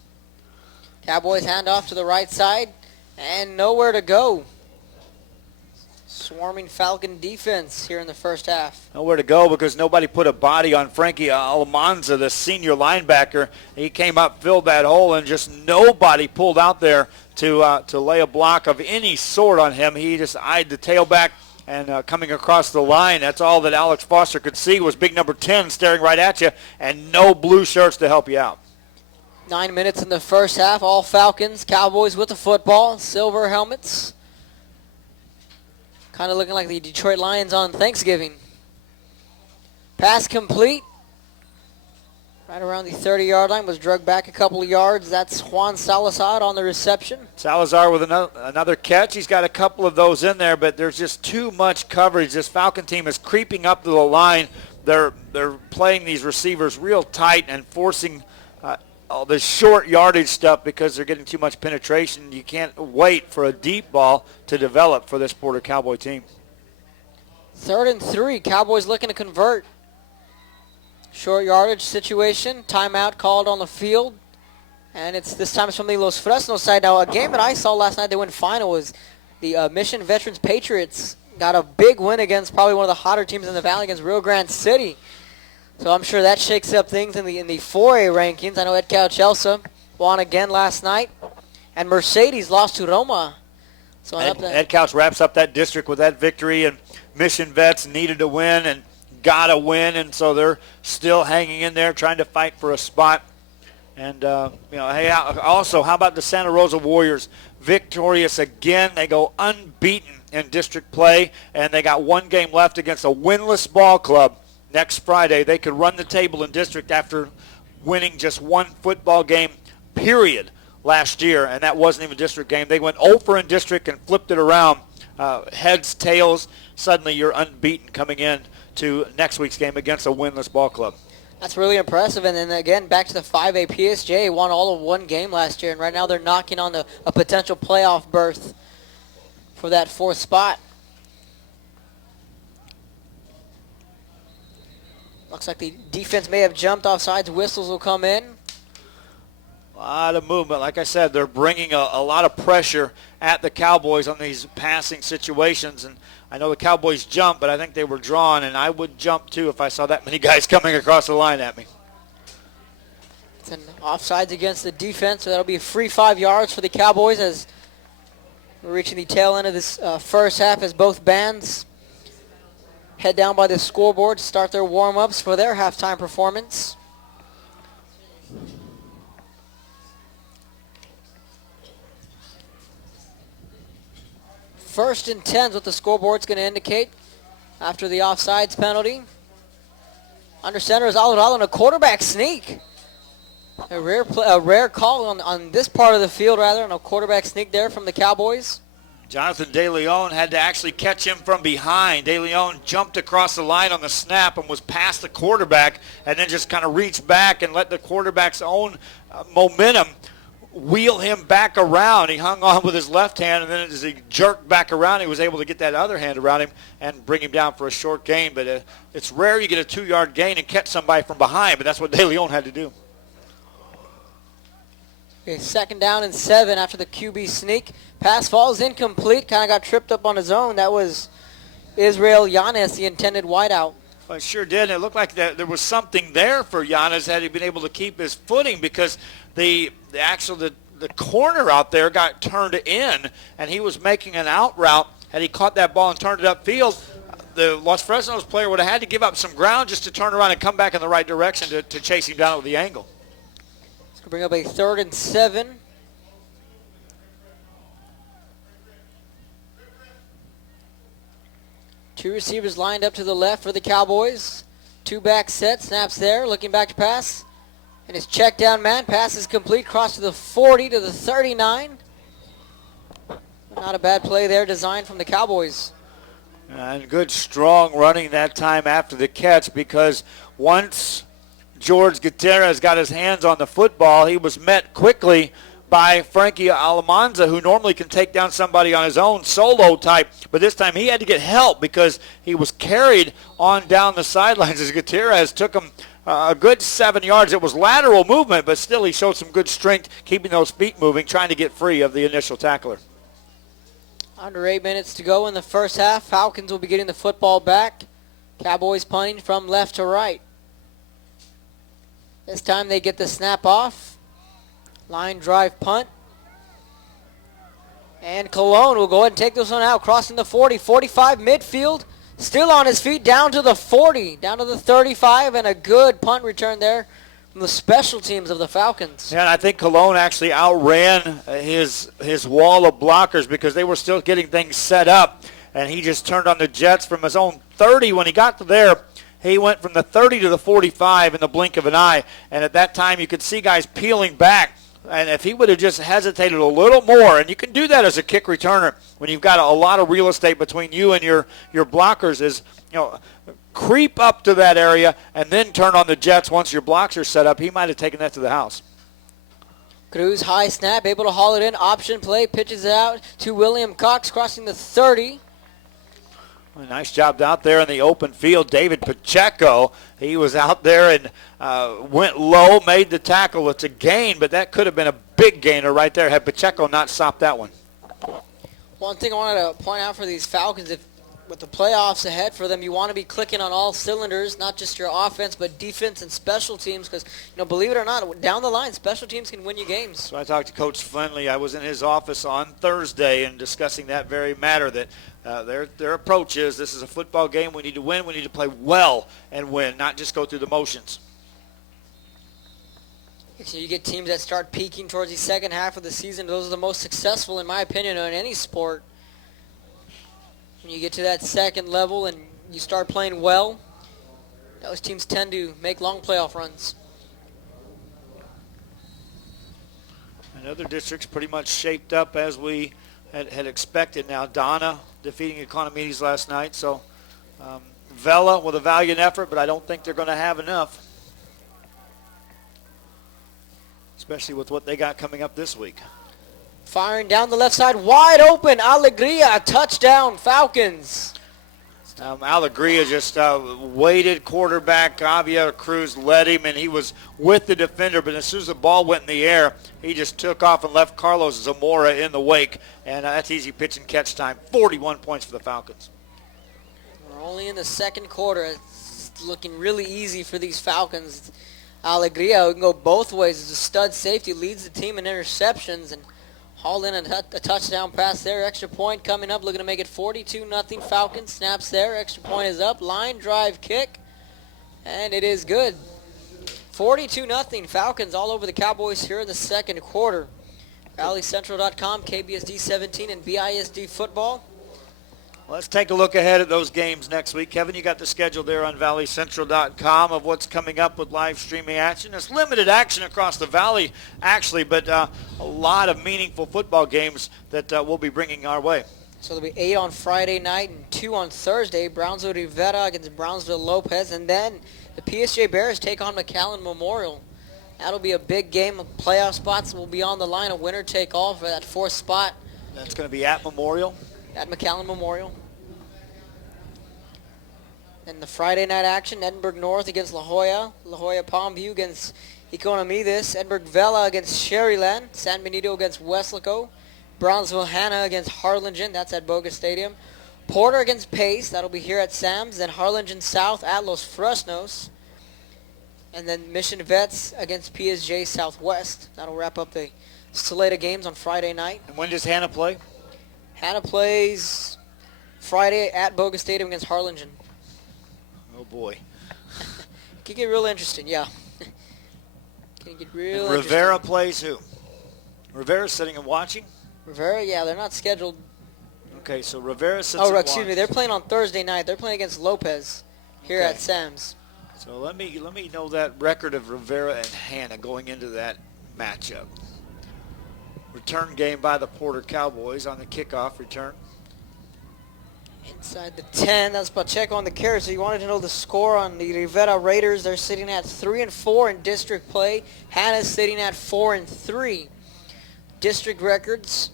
Cowboys hand off to the right side. And nowhere to go. Swarming Falcon defense here in the first half. Nowhere to go because nobody put a body on Frankie Alamanza, the senior linebacker. He came up, filled that hole, and just nobody pulled out there to lay a block of any sort on him. He just eyed the tailback and coming across the line. That's all that Alex Foster could see was big number 10 staring right at you, and no blue shirts to help you out. 9 minutes in the first half, all Falcons. Cowboys with the football, silver helmets. Kind of looking like the Detroit Lions on Thanksgiving. Pass complete. Right around the 30-yard line, was drugged back a couple of yards. That's Juan Salazar on the reception. Salazar with another catch. He's got a couple of those in there, but there's just too much coverage. This Falcon team is creeping up to the line. They're playing these receivers real tight and forcing all this short yardage stuff because they're getting too much penetration. You can't wait for a deep ball to develop for this Porter Cowboy team. 3rd and 3. Cowboys looking to convert. Short yardage situation. Timeout called on the field. And this time it's from the Los Fresnos side. Now, a game that I saw last night, they went final, was the Mission Veterans Patriots. Got a big win against probably one of the hotter teams in the Valley against Rio Grande City. So I'm sure that shakes up things in the 4A rankings. I know Ed Chelsea won again last night. And Mercedes lost to Roma So Ed Couch wraps up that district with that victory, and Mission Vets needed to win and got a win, and so they're still hanging in there trying to fight for a spot. And, hey, also, how about the Santa Rosa Warriors? Victorious again. They go unbeaten in district play, and they got one game left against a winless ball club next Friday. They could run the table in district after winning just one football game, period, last year, and that wasn't even a district game. They went over in district and flipped it around. Heads, tails, suddenly you're unbeaten coming in to next week's game against a winless ball club. That's really impressive. And then again, back to the 5A PSJ, won all of one game last year, and right now they're knocking on a potential playoff berth for that fourth spot. Looks like the defense may have jumped offsides. Whistles will come in. A lot of movement. Like I said, they're bringing a lot of pressure at the Cowboys on these passing situations. And I know the Cowboys jump, but I think they were drawn, and I would jump too if I saw that many guys coming across the line at me. It's an offsides against the defense, so that'll be a free 5 yards for the Cowboys as we're reaching the tail end of this first half as both bands head down by the scoreboard to start their warm-ups for their halftime performance. First and 10 is what the scoreboard's going to indicate after the offsides penalty. Under center is Alvarado and a quarterback sneak. A rare call on this part of the field, rather, and a quarterback sneak there from the Cowboys. Jonathan De Leon had to actually catch him from behind. De Leon jumped across the line on the snap and was past the quarterback and then just kind of reached back and let the quarterback's own momentum wheel him back around. He hung on with his left hand, and then as he jerked back around, he was able to get that other hand around him and bring him down for a short gain. But it's rare you get a 2-yard gain and catch somebody from behind, but that's what De Leon had to do. Okay, 2nd down and 7 after the QB sneak. Pass falls incomplete, kind of got tripped up on his own. That was Israel Yanis, the intended wideout. Well, it sure did. It looked like there was something there for Giannis had he been able to keep his footing, because the corner out there got turned in, and he was making an out route. Had he caught that ball and turned it upfield, the Los Fresnos player would have had to give up some ground just to turn around and come back in the right direction to chase him down with the angle. It's going to bring up a 3rd and 7. Two receivers lined up to the left for the Cowboys. 2 back set, snaps there, looking back to pass. And his check down man, pass is complete, cross to the 40 to the 39. Not a bad play there, designed from the Cowboys. And good strong running that time after the catch, because once George Gutierrez got his hands on the football, he was met quickly by Frankie Alamanza, who normally can take down somebody on his own, solo type. But this time he had to get help because he was carried on down the sidelines as Gutierrez took him a good 7 yards. It was lateral movement, but still he showed some good strength, keeping those feet moving, trying to get free of the initial tackler. Under 8 minutes to go in the first half. Falcons will be getting the football back. Cowboys punting from left to right. This time they get the snap off. Line drive punt. And Colon will go ahead and take this one out, crossing the 40, 45 midfield. Still on his feet, down to the 40, down to the 35, and a good punt return there from the special teams of the Falcons. Yeah, and I think Colon actually outran his wall of blockers because they were still getting things set up, and he just turned on the Jets from his own 30. When he got to there, he went from the 30 to the 45 in the blink of an eye, and at that time you could see guys peeling back. And if he would have just hesitated a little more, and you can do that as a kick returner when you've got a lot of real estate between you and your blockers, is, creep up to that area and then turn on the Jets once your blocks are set up. He might have taken that to the house. Cruz high snap, able to haul it in. Option play, pitches it out to William Cox, crossing the 30. A nice job out there in the open field. David Pacheco, he was out there and went low, made the tackle. It's a gain, but that could have been a big gainer right there had Pacheco not stopped that one. One thing I wanted to point out for these Falcons, if with the playoffs ahead for them, you want to be clicking on all cylinders, not just your offense, but defense and special teams. Because, believe it or not, down the line, special teams can win you games. So I talked to Coach Flinley. I was in his office on Thursday and discussing that very matter, that their approach is, this is a football game. We need to win. We need to play well and win, not just go through the motions. So you get teams that start peaking towards the second half of the season. Those are the most successful, in my opinion, in any sport. When you get to that second level and you start playing well, those teams tend to make long playoff runs. And other districts pretty much shaped up as we had expected. Now, Donna defeating Economides last night. So Vela with a valiant effort, but I don't think they're going to have enough, especially with what they got coming up this week. Firing down the left side, wide open, Alegria, a touchdown, Falcons. Alegria just weighted quarterback. Javier Cruz led him, and he was with the defender, but as soon as the ball went in the air, he just took off and left Carlos Zamora in the wake, and that's easy pitch and catch time. 41 points for the Falcons. We're only in the second quarter. It's looking really easy for these Falcons. Alegria, who can go both ways, is a stud safety, leads the team in interceptions, and hauled in a touchdown pass there. Extra point coming up, looking to make it 42-0 Falcons. Snaps there, extra point is up, line drive kick, and it is good. 42-0 Falcons all over the Cowboys here in the second quarter. ValleyCentral.com, KBSD 17, and BISD football. Let's take a look ahead at those games next week. Kevin, you got the schedule there on ValleyCentral.com of what's coming up with live streaming action. It's limited action across the Valley, actually, but a lot of meaningful football games that we'll be bringing our way. So there'll be 8 on Friday night and 2 on Thursday. Brownsville Rivera against Brownsville Lopez, and then the PSJ Bears take on McAllen Memorial. That'll be a big game. Playoff spots will be on the line. A winner take all for that fourth spot. That's going to be at Memorial. At McAllen Memorial. And the Friday night action, Edinburgh North against La Jolla. La Jolla Palmview against Economides. Edinburgh Vela against Sherryland. San Benito against Weslaco. Brownsville Hanna against Harlingen. That's at Boga Stadium. Porter against Pace. That'll be here at Sam's. Then Harlingen South at Los Fresnos. And then Mission Vets against PSJ Southwest. That'll wrap up the slate of games on Friday night. And when does Hanna play? Hanna plays Friday at Boga Stadium against Harlingen. Oh, boy. Can get real interesting, yeah. Can get real and Rivera plays who? Rivera's sitting and watching? Rivera, yeah, they're not scheduled. Okay, so Rivera sits and watches. Excuse me, they're playing on Thursday night. They're playing against Lopez here at Sam's. So let me know that record of Rivera and Hanna going into that matchup. Return game by the Porter Cowboys on the kickoff return. Inside the 10, that's Pacheco on the carry. So you wanted to know the score on the Rivera Raiders. They're sitting at 3-4 in district play. Hanna's sitting at 4-3. District records.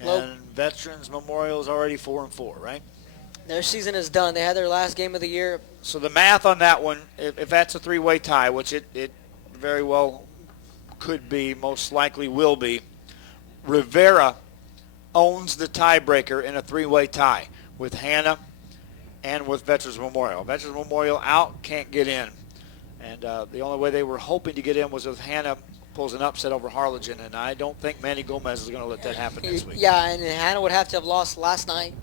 And Veterans Memorial is already 4-4, right? Their season is done. They had their last game of the year. So the math on that one, if that's a three-way tie, which it very well could be, most likely will be, Rivera owns the tiebreaker in a three-way tie with Hanna and with Veterans Memorial. Veterans Memorial out, can't get in. And the only way they were hoping to get in was if Hanna pulls an upset over Harlingen, and I don't think Manny Gomez is going to let that happen this week. Yeah, and Hanna would have to have lost last night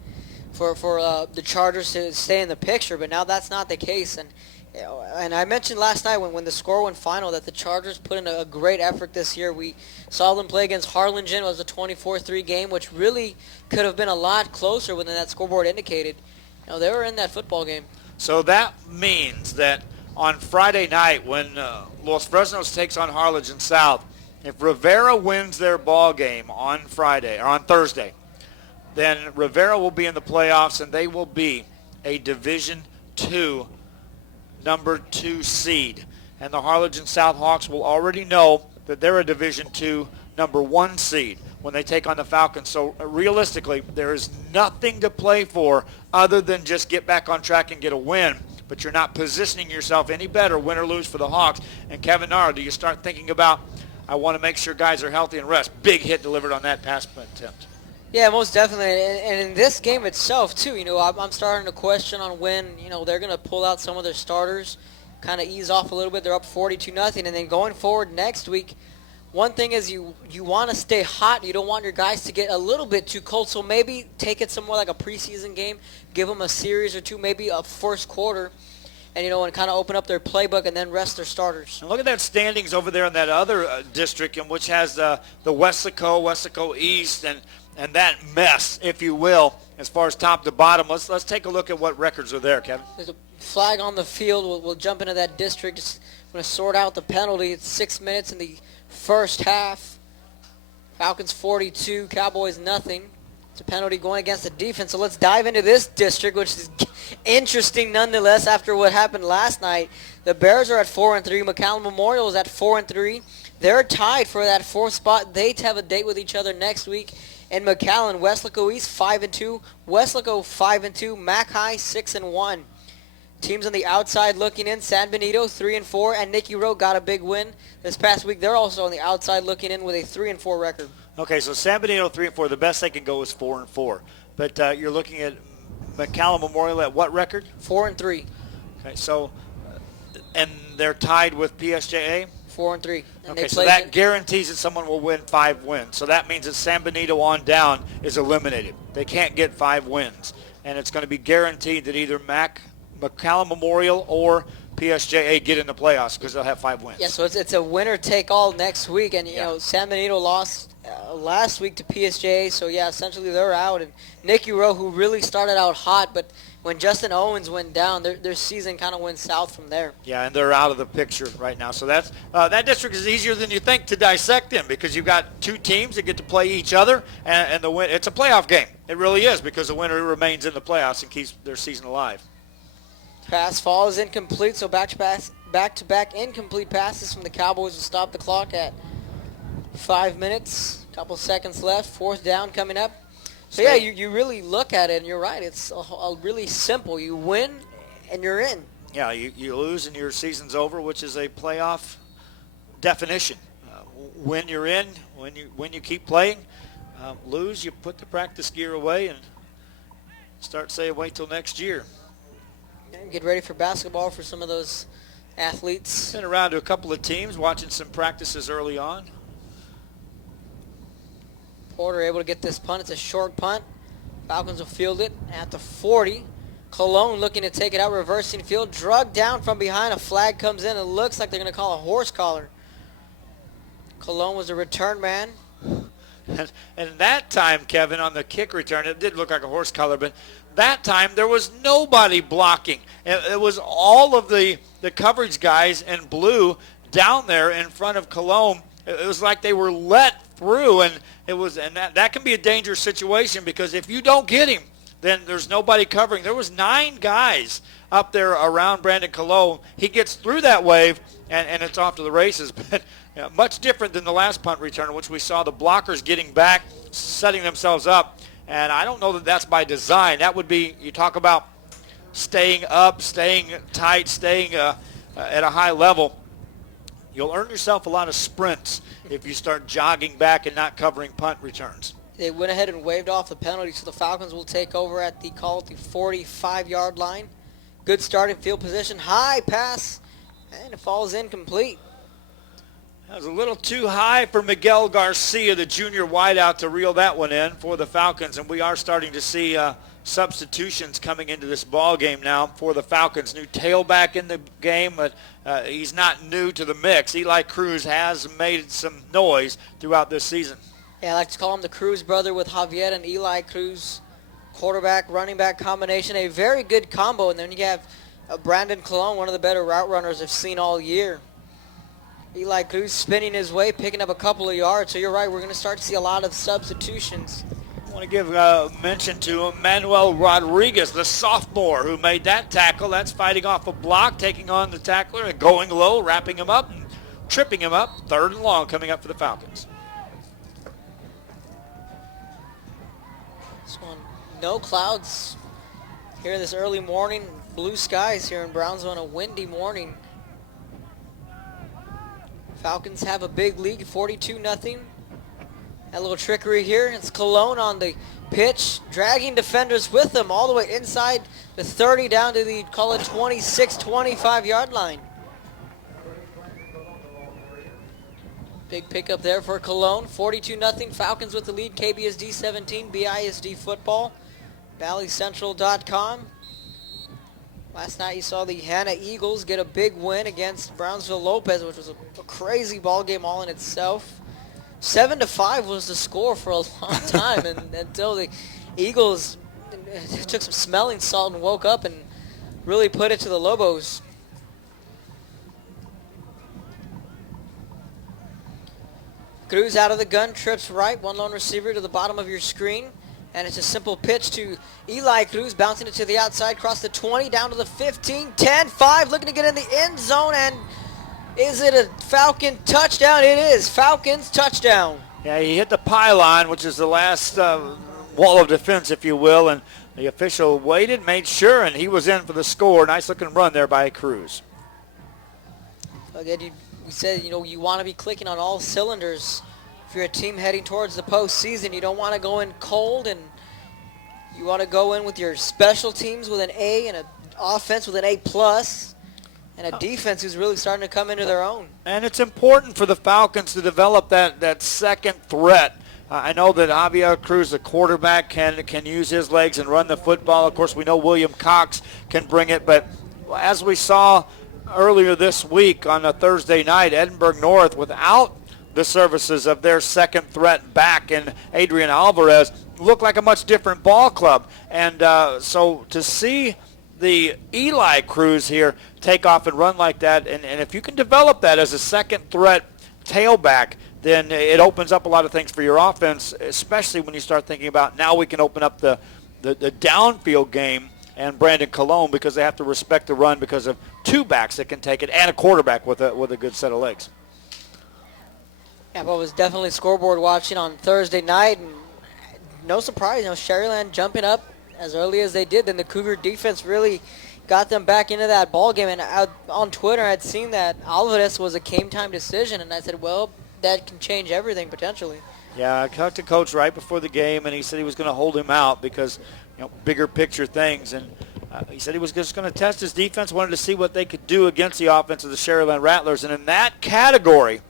for the Chargers to stay in the picture, but now that's not the case. And I mentioned last night when the score went final that the Chargers put in a great effort this year. We saw them play against Harlingen. It was a 24-3 game, which really could have been a lot closer than that scoreboard indicated. They were in that football game. So that means that on Friday night when Los Fresnos takes on Harlingen South, if Rivera wins their ball game on Friday or on Thursday, then Rivera will be in the playoffs and they will be a Division II number 2 seed. And the Harlingen South Hawks will already know that they're a Division II number 1 seed when they take on the Falcons. So realistically, there is nothing to play for other than just get back on track and get a win. But you're not positioning yourself any better, win or lose, for the Hawks. And Kevin Nara, do you start thinking about, I want to make sure guys are healthy and rest? Big hit delivered on that pass attempt. Yeah, most definitely. And in this game itself, too, I'm starting to question on when, they're going to pull out some of their starters, kind of ease off a little bit. They're up 42-0. And then going forward next week, one thing is you want to stay hot. You don't want your guys to get a little bit too cold. So maybe take it somewhere like a preseason game, give them a series or two, maybe a first quarter, and kind of open up their playbook and then rest their starters. And look at that standings over there in that other district, in which has the Weslaco East, and that mess, if you will, as far as top to bottom. Let's take a look at what records are there, Kevin. There's a flag on the field. We'll jump into that district. Just going to sort out the penalty. It's 6 minutes in the first half. Falcons 42, Cowboys nothing. It's a penalty going against the defense. So let's dive into this district, which is interesting nonetheless after what happened last night. The Bears are at 4-3. McAllen Memorial is at 4-3. They're tied for that fourth spot. They have a date with each other next week. And McAllen, Weslaco East 5-2, Weslaco 5-2, Mac High 6-1. Teams on the outside looking in: San Benito 3-4, and Nicky Rowe got a big win this past week. They're also on the outside looking in with a 3-4 record. Okay, so San Benito 3-4. The best they can go is 4-4. But you're looking at McAllen Memorial at what record? 4-3. Okay, so and they're tied with PSJA. 4-3. Okay, so that guarantees that someone will win 5 wins. So that means that San Benito on down is eliminated. They can't get 5 wins. And it's going to be guaranteed that either McAllen Memorial or PSJA get in the playoffs because they'll have 5 wins. Yeah, so it's a winner-take-all next week. And, San Benito lost last week to PSJA. So, yeah, essentially they're out. And Nicky Rowe, who really started out hot, but when Justin Owens went down, their season kind of went south from there. Yeah, and they're out of the picture right now. So that's that district is easier than you think to dissect in, because you've got 2 teams that get to play each other, and the win. It's a playoff game. It really is, because the winner remains in the playoffs and keeps their season alive. Pass falls incomplete, so back-to-back incomplete passes from the Cowboys will stop the clock at 5 minutes. Couple seconds left. Fourth down coming up. So, yeah, you really look at it, and you're right. It's really simple. You win, and you're in. Yeah, you lose, and your season's over, which is a playoff definition. Win, you're in. When you keep playing. Lose, you put the practice gear away and start saying wait till next year. And get ready for basketball for some of those athletes. Been around to a couple of teams, watching some practices early on. Porter able to get this punt. It's a short punt. Falcons will field it at the 40. Cologne looking to take it out, reversing field. Drugged down from behind. A flag comes in. It looks like they're going to call a horse collar. Cologne was a return man. And that time, Kevin, on the kick return, it did look like a horse collar, but that time there was nobody blocking. It was all of the coverage guys in blue down there in front of Cologne. It was like they were let through, and that can be a dangerous situation, because if you don't get him, then there's nobody covering. There was 9 guys up there around Brandon Cologne. He gets through that wave, and it's off to the races. But much different than the last punt return, in which we saw the blockers getting back, setting themselves up. And I don't know that that's by design. That would be, you talk about staying up, staying tight, staying at a high level. You'll earn yourself a lot of sprints if you start jogging back and not covering punt returns. They went ahead and waved off the penalty, so the Falcons will take over at the 45-yard line. Good start in field position. High pass, and it falls incomplete. That was a little too high for Miguel Garcia, the junior wideout, to reel that one in for the Falcons. And we are starting to see substitutions coming into this ball game now for the Falcons. New tailback in the game, but he's not new to the mix. Eli Cruz has made some noise throughout this season. Yeah, I like to call him the Cruz brother, with Javier and Eli Cruz. Quarterback, running back combination, a very good combo. And then you have Brandon Cologne, one of the better route runners I've seen all year. Eli Cruz spinning his way, picking up a couple of yards. So you're right, we're going to start to see a lot of substitutions. I want to give mention to Manuel Rodriguez, the sophomore, who made that tackle. That's fighting off a block, taking on the tackler and going low, wrapping him up and tripping him up. 3rd and long coming up for the Falcons. This one, no clouds here this early morning. Blue skies here in Brownsville on a windy morning. Falcons have a big lead, 42-0. A little trickery here. It's Cologne on the pitch, dragging defenders with them all the way inside the 30 down to the, call it 26, 25-yard line. Big pickup there for Cologne. 42-0. Falcons with the lead. KBSD 17, BISD football. ValleyCentral.com. Last night you saw the Hannah Eagles get a big win against Brownsville Lopez, which was a crazy ball game all in itself. 7-5 was the score for a long time, and until the Eagles took some smelling salt and woke up and really put it to the Lobos. Cruz out of the gun, trips right, one lone receiver to the bottom of your screen. And it's a simple pitch to Eli Cruz, bouncing it to the outside, across the 20, down to the 15, 10, 5, looking to get in the end zone. And is it a Falcon touchdown? It is. Falcons touchdown. Yeah, he hit the pylon, which is the last wall of defense, if you will. And the official waited, made sure, and he was in for the score. Nice looking run there by Cruz. Again, we said, you want to be clicking on all cylinders. If you're a team heading towards the postseason, you don't want to go in cold, and you want to go in with your special teams with an A and an offense with an A+, and a defense who's really starting to come into their own. And it's important for the Falcons to develop that second threat. I know that Javier Cruz, the quarterback, can use his legs and run the football. Of course, we know William Cox can bring it, but as we saw earlier this week on a Thursday night, Edinburgh North, without the services of their second threat back in Adrian Alvarez, looked like a much different ball club. And so to see the Eli Cruz here take off and run like that, and if you can develop that as a second threat tailback, then it opens up a lot of things for your offense, especially when you start thinking about now we can open up the downfield game and Brandon Cologne, because they have to respect the run because of two backs that can take it and a quarterback with a good set of legs. Yeah, but it was definitely scoreboard watching on Thursday night, and no surprise, Sherryland jumping up as early as they did. Then the Cougar defense really got them back into that ball game. And on Twitter, I'd seen that Alvarez was a game time decision, and I said, well, that can change everything potentially. Yeah, I talked to Coach right before the game, and he said he was going to hold him out because bigger picture things. And he said he was just going to test his defense, wanted to see what they could do against the offense of the Sherryland Rattlers. And in that category,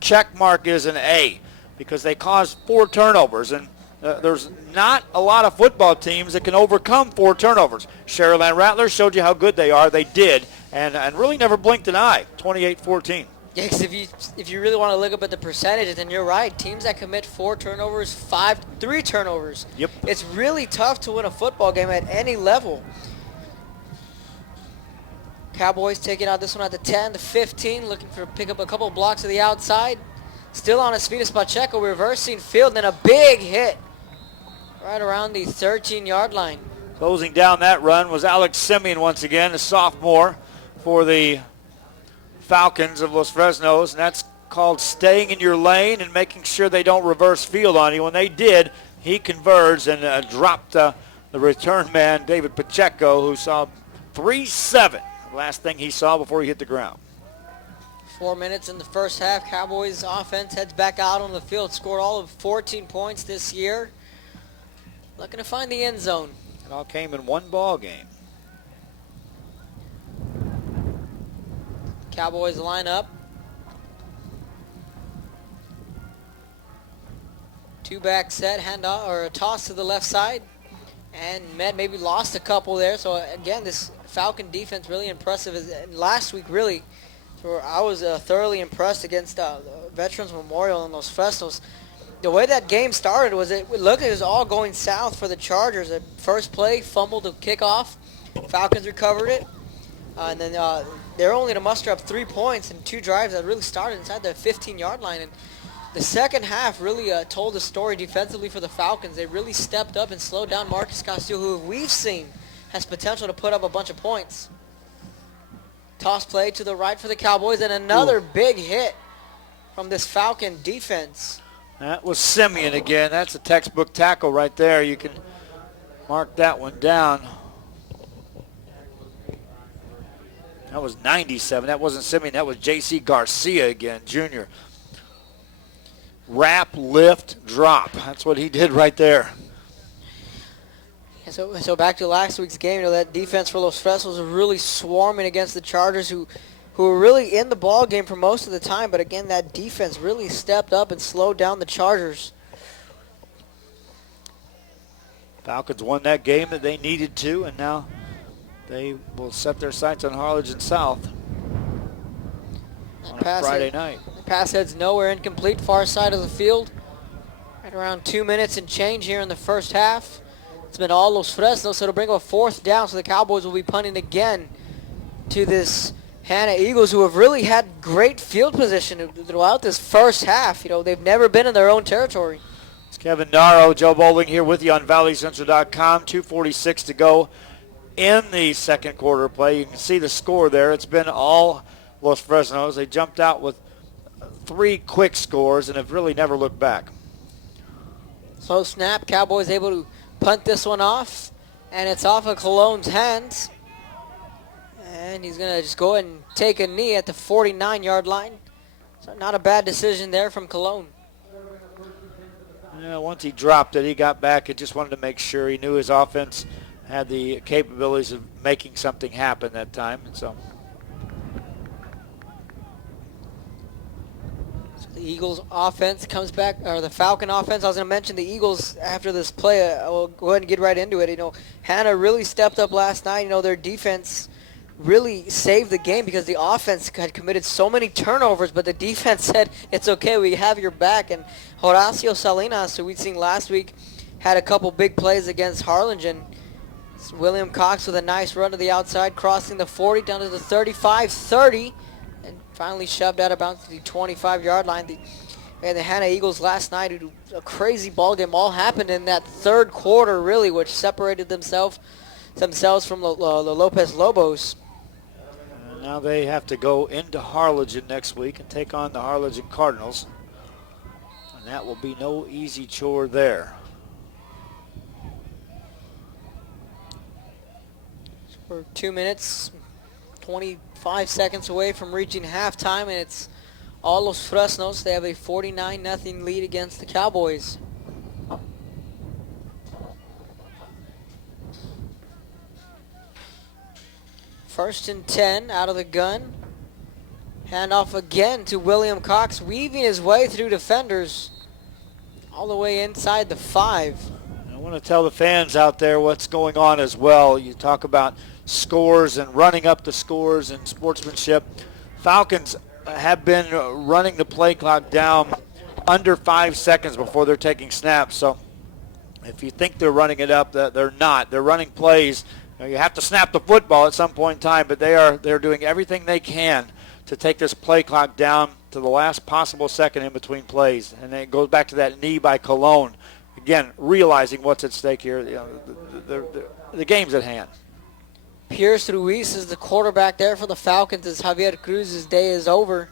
check mark is an A, because they caused 4 turnovers. And there's not a lot of football teams that can overcome 4 turnovers. Sherryland Rattlers showed you how good they are. They did, and really never blinked an eye, 28-14. Yeah, because if you really want to look up at the percentages, then you're right. Teams that commit 4 turnovers, 3 turnovers. Yep. It's really tough to win a football game at any level. Cowboys taking out this one at the 10, the 15, looking for pick up a couple of blocks to the outside. Still on his feet is Pacheco, reversing field, and then a big hit right around the 13-yard line. Closing down that run was Alex Simeon once again, a sophomore for the Falcons of Los Fresnos, and that's called staying in your lane and making sure they don't reverse field on you. When they did, he converged and dropped the return man, David Pacheco, who saw 3-7, the last thing he saw before he hit the ground. 4 minutes in the first half. Cowboys offense heads back out on the field, scored all of 14 points this year. Looking to find the end zone. It all came in one ball game. Cowboys line up. 2-back set, handoff or a toss to the left side. And Med maybe lost a couple there. So again, this Falcon defense really impressive. Last week, really, I was thoroughly impressed against Veterans Memorial and Los Fresnos. The way that game started was it looked like it was all going south for the Chargers. The first play, fumbled to kickoff. Falcons recovered it. And then they're only to muster up 3 points in 2 drives that really started inside the 15-yard line. And the second half really told the story defensively for the Falcons. They really stepped up and slowed down Marcus Castillo, who we've seen has potential to put up a bunch of points. Toss play to the right for the Cowboys, and another big hit from this Falcon defense. That was Simeon again. That's a textbook tackle right there. You can mark that one down. That was 97. That wasn't Simeon. That was J.C. Garcia again, junior. wrap, lift, drop. That's what he did right there. And so back to last week's game, that defense for Los Fresnos was really swarming against the Chargers, who were really in the ball game for most of the time. But again, that defense really stepped up and slowed down the Chargers. Falcons won that game that they needed to, and now they will set their sights on Harlingen South on a Friday night. The pass heads nowhere, incomplete, far side of the field. Right around 2 minutes and change here in the first half. It's been all Los Fresnos, so it'll bring up a fourth down, so the Cowboys will be punting again to this Hannah Eagles, who have really had great field position throughout this first half. They've never been in their own territory. It's Kevin Darrow, Joe Bowling here with you on ValleyCentral.com. 2:46 to go in the second quarter play. You can see the score there. It's been all Los Fresnos. They jumped out with 3 quick scores and have really never looked back. Slow snap. Cowboys able to punt this one off, and it's off of Cologne's hands. And he's going to just go ahead and take a knee at the 49-yard line. So not a bad decision there from Cologne. Yeah, once he dropped it, he got back and just wanted to make sure he knew his offense had the capabilities of making something happen that time. And so the Eagles offense comes back, or the Falcon offense. I was going to mention the Eagles after this play. I will go ahead and get right into it. Hannah really stepped up last night. Their defense really saved the game because the offense had committed so many turnovers, but the defense said, it's okay, we have your back. And Horacio Salinas, who we'd seen last week, had a couple big plays against Harlingen. William Cox with a nice run to the outside, crossing the 40 down to the 35-30, and finally shoved out of bounds to the 25-yard line. The Hannah Eagles last night, a crazy ball game, all happened in that third quarter, really, which separated themselves from the Lopez Lobos. now they have to go into Harlingen next week and take on the Harlingen Cardinals. And that will be no easy chore there. We're 2 minutes, 25 seconds away from reaching halftime, and it's all Los Fresnos. They have a 49-0 lead against the Cowboys. First and 10 out of the gun. Handoff again to William Cox, weaving his way through defenders all the way inside the 5. I want to tell the fans out there what's going on as well. You talk about scores and running up the scores and sportsmanship. Falcons have been running the play clock down under 5 seconds before they're taking snaps. So if you think they're running it up, they're not. They're running plays. You have to snap the football at some point in time, but they're doing everything they can to take this play clock down to the last possible second in between plays. And then it goes back to that knee by Cologne. Again, realizing what's at stake here. The game's at hand. Pierce Ruiz is the quarterback there for the Falcons as Javier Cruz's day is over.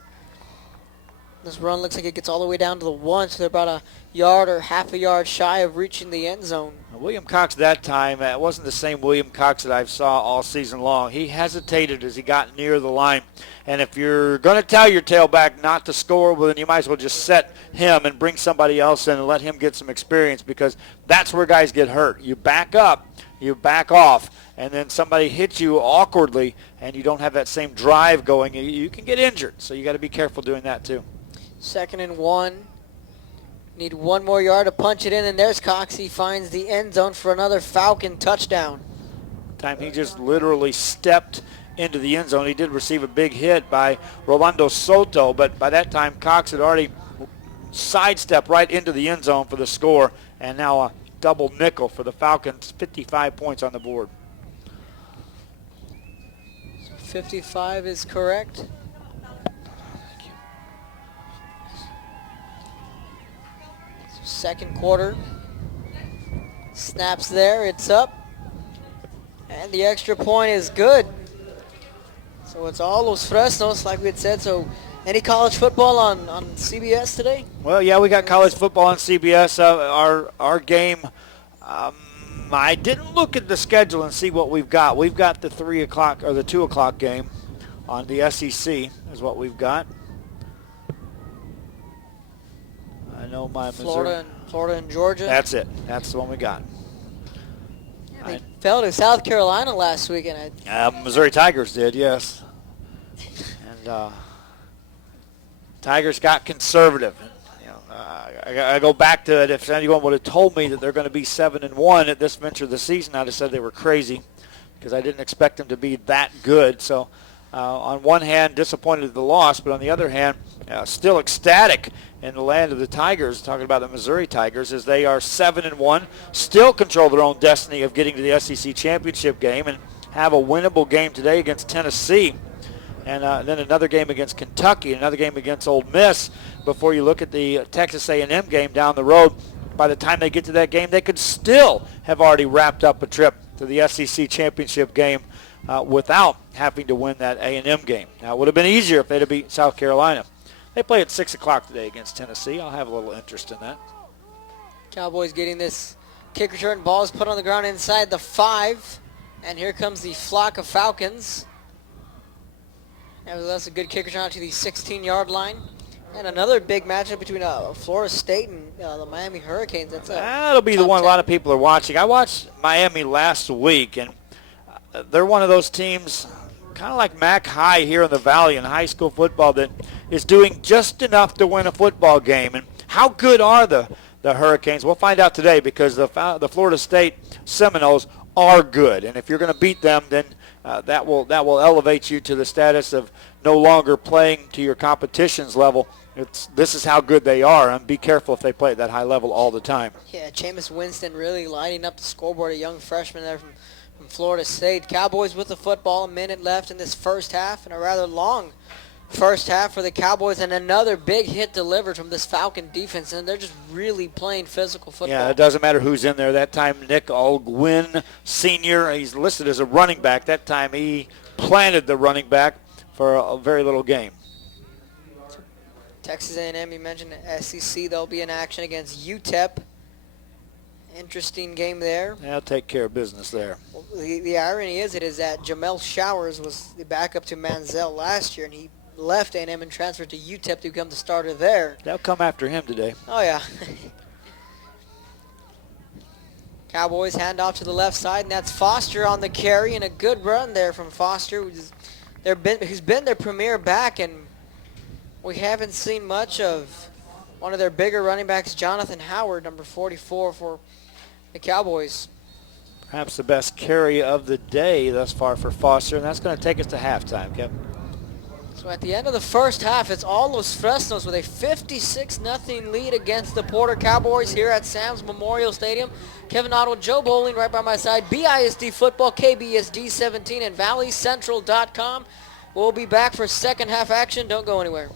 This run looks like it gets all the way down to the 1, so they're about a yard or half a yard shy of reaching the end zone. William Cox that time, it wasn't the same William Cox that I saw all season long. He hesitated as he got near the line. And if you're going to tell your tailback not to score, well, then you might as well just set him and bring somebody else in and let him get some experience, because that's where guys get hurt. You back up, you back off, and then somebody hits you awkwardly and you don't have that same drive going. You can get injured, so you got to be careful doing that too. 2nd and 1. Need 1 more yard to punch it in, and there's Cox. He finds the end zone for another Falcon touchdown. Time he just literally stepped into the end zone. He did receive a big hit by Rolando Soto, but by that time Cox had already sidestepped right into the end zone for the score, and now a double nickel for the Falcons. 55 points on the board. 55 is correct. Second quarter. Snaps there. It's up. And the extra point is good. So it's all Los Fresnos, like we had said. So any college football on CBS today? Well, yeah, we got college football on CBS. Our game, I didn't look at the schedule and see what we've got. We've got the 3 o'clock or the 2 o'clock game on the SEC is what we've got. I know my Missouri. Florida and Georgia. That's it. That's the one we got. They fell to South Carolina last week, and Missouri Tigers did, yes. And Tigers got conservative. I go back to it. If anyone would have told me that they're going to be 7-1 at this venture of the season, I'd have said they were crazy because I didn't expect them to be that good. So on one hand, disappointed at the loss, but on the other hand, still ecstatic in the land of the Tigers, talking about the Missouri Tigers, as they are 7-1, still control their own destiny of getting to the SEC championship game and have a winnable game today against Tennessee. And then another game against Kentucky, another game against Ole Miss before you look at the Texas A&M game down the road. By the time they get to that game, they could still have already wrapped up a trip to the SEC championship game without having to win that A&M game. Now, it would have been easier if they'd have beat South Carolina. They play at 6 o'clock today against Tennessee. I'll have a little interest in that. Cowboys getting this kick return. Ball is put on the ground inside the 5. And here comes the flock of Falcons. Nevertheless, a good kick return out to the 16-yard line. And another big matchup between Florida State and the Miami Hurricanes. That'll be the one 10. a lot of people are watching. I watched Miami last week, and they're one of those teams, kind of like Mac High here in the Valley in high school football, that is doing just enough to win a football game. And how good are the Hurricanes? We'll find out today, because the Florida State Seminoles are good. And if you're going to beat them, then that will elevate you to the status of no longer playing to your competition's level. This is how good they are, and be careful if they play at that high level all the time. Yeah, Jameis Winston really lighting up the scoreboard, a young freshman there from Florida State. Cowboys with the football, a minute left in this first half, and a rather long first half for the Cowboys, and another big hit delivered from this Falcon defense, and they're just really playing physical football. Yeah, it doesn't matter who's in there. That time, Nick Alguin, senior, he's listed as a running back. That time he planted the running back for a very little game. Texas A&M, you mentioned SEC, they'll be in action against UTEP. Interesting game there. They'll take care of business there. Well, the irony is that Jamel Showers was the backup to Manziel last year, and he left A&M and transferred to UTEP to become the starter there. They'll come after him today. Oh, yeah. Cowboys hand off to the left side, and that's Foster on the carry, and a good run there from Foster, who's been their premier back, and we haven't seen much of one of their bigger running backs, Jonathan Howard, number 44 for the Cowboys. Perhaps the best carry of the day thus far for Foster, and that's going to take us to halftime, Kevin. So at the end of the first half, it's all Los Fresnos with a 56-0 lead against the Porter Cowboys here at Sam's Memorial Stadium. Kevin Otto, Joe Bowling right by my side. BISD Football, KBSD 17, and ValleyCentral.com. We'll be back for second half action. Don't go anywhere.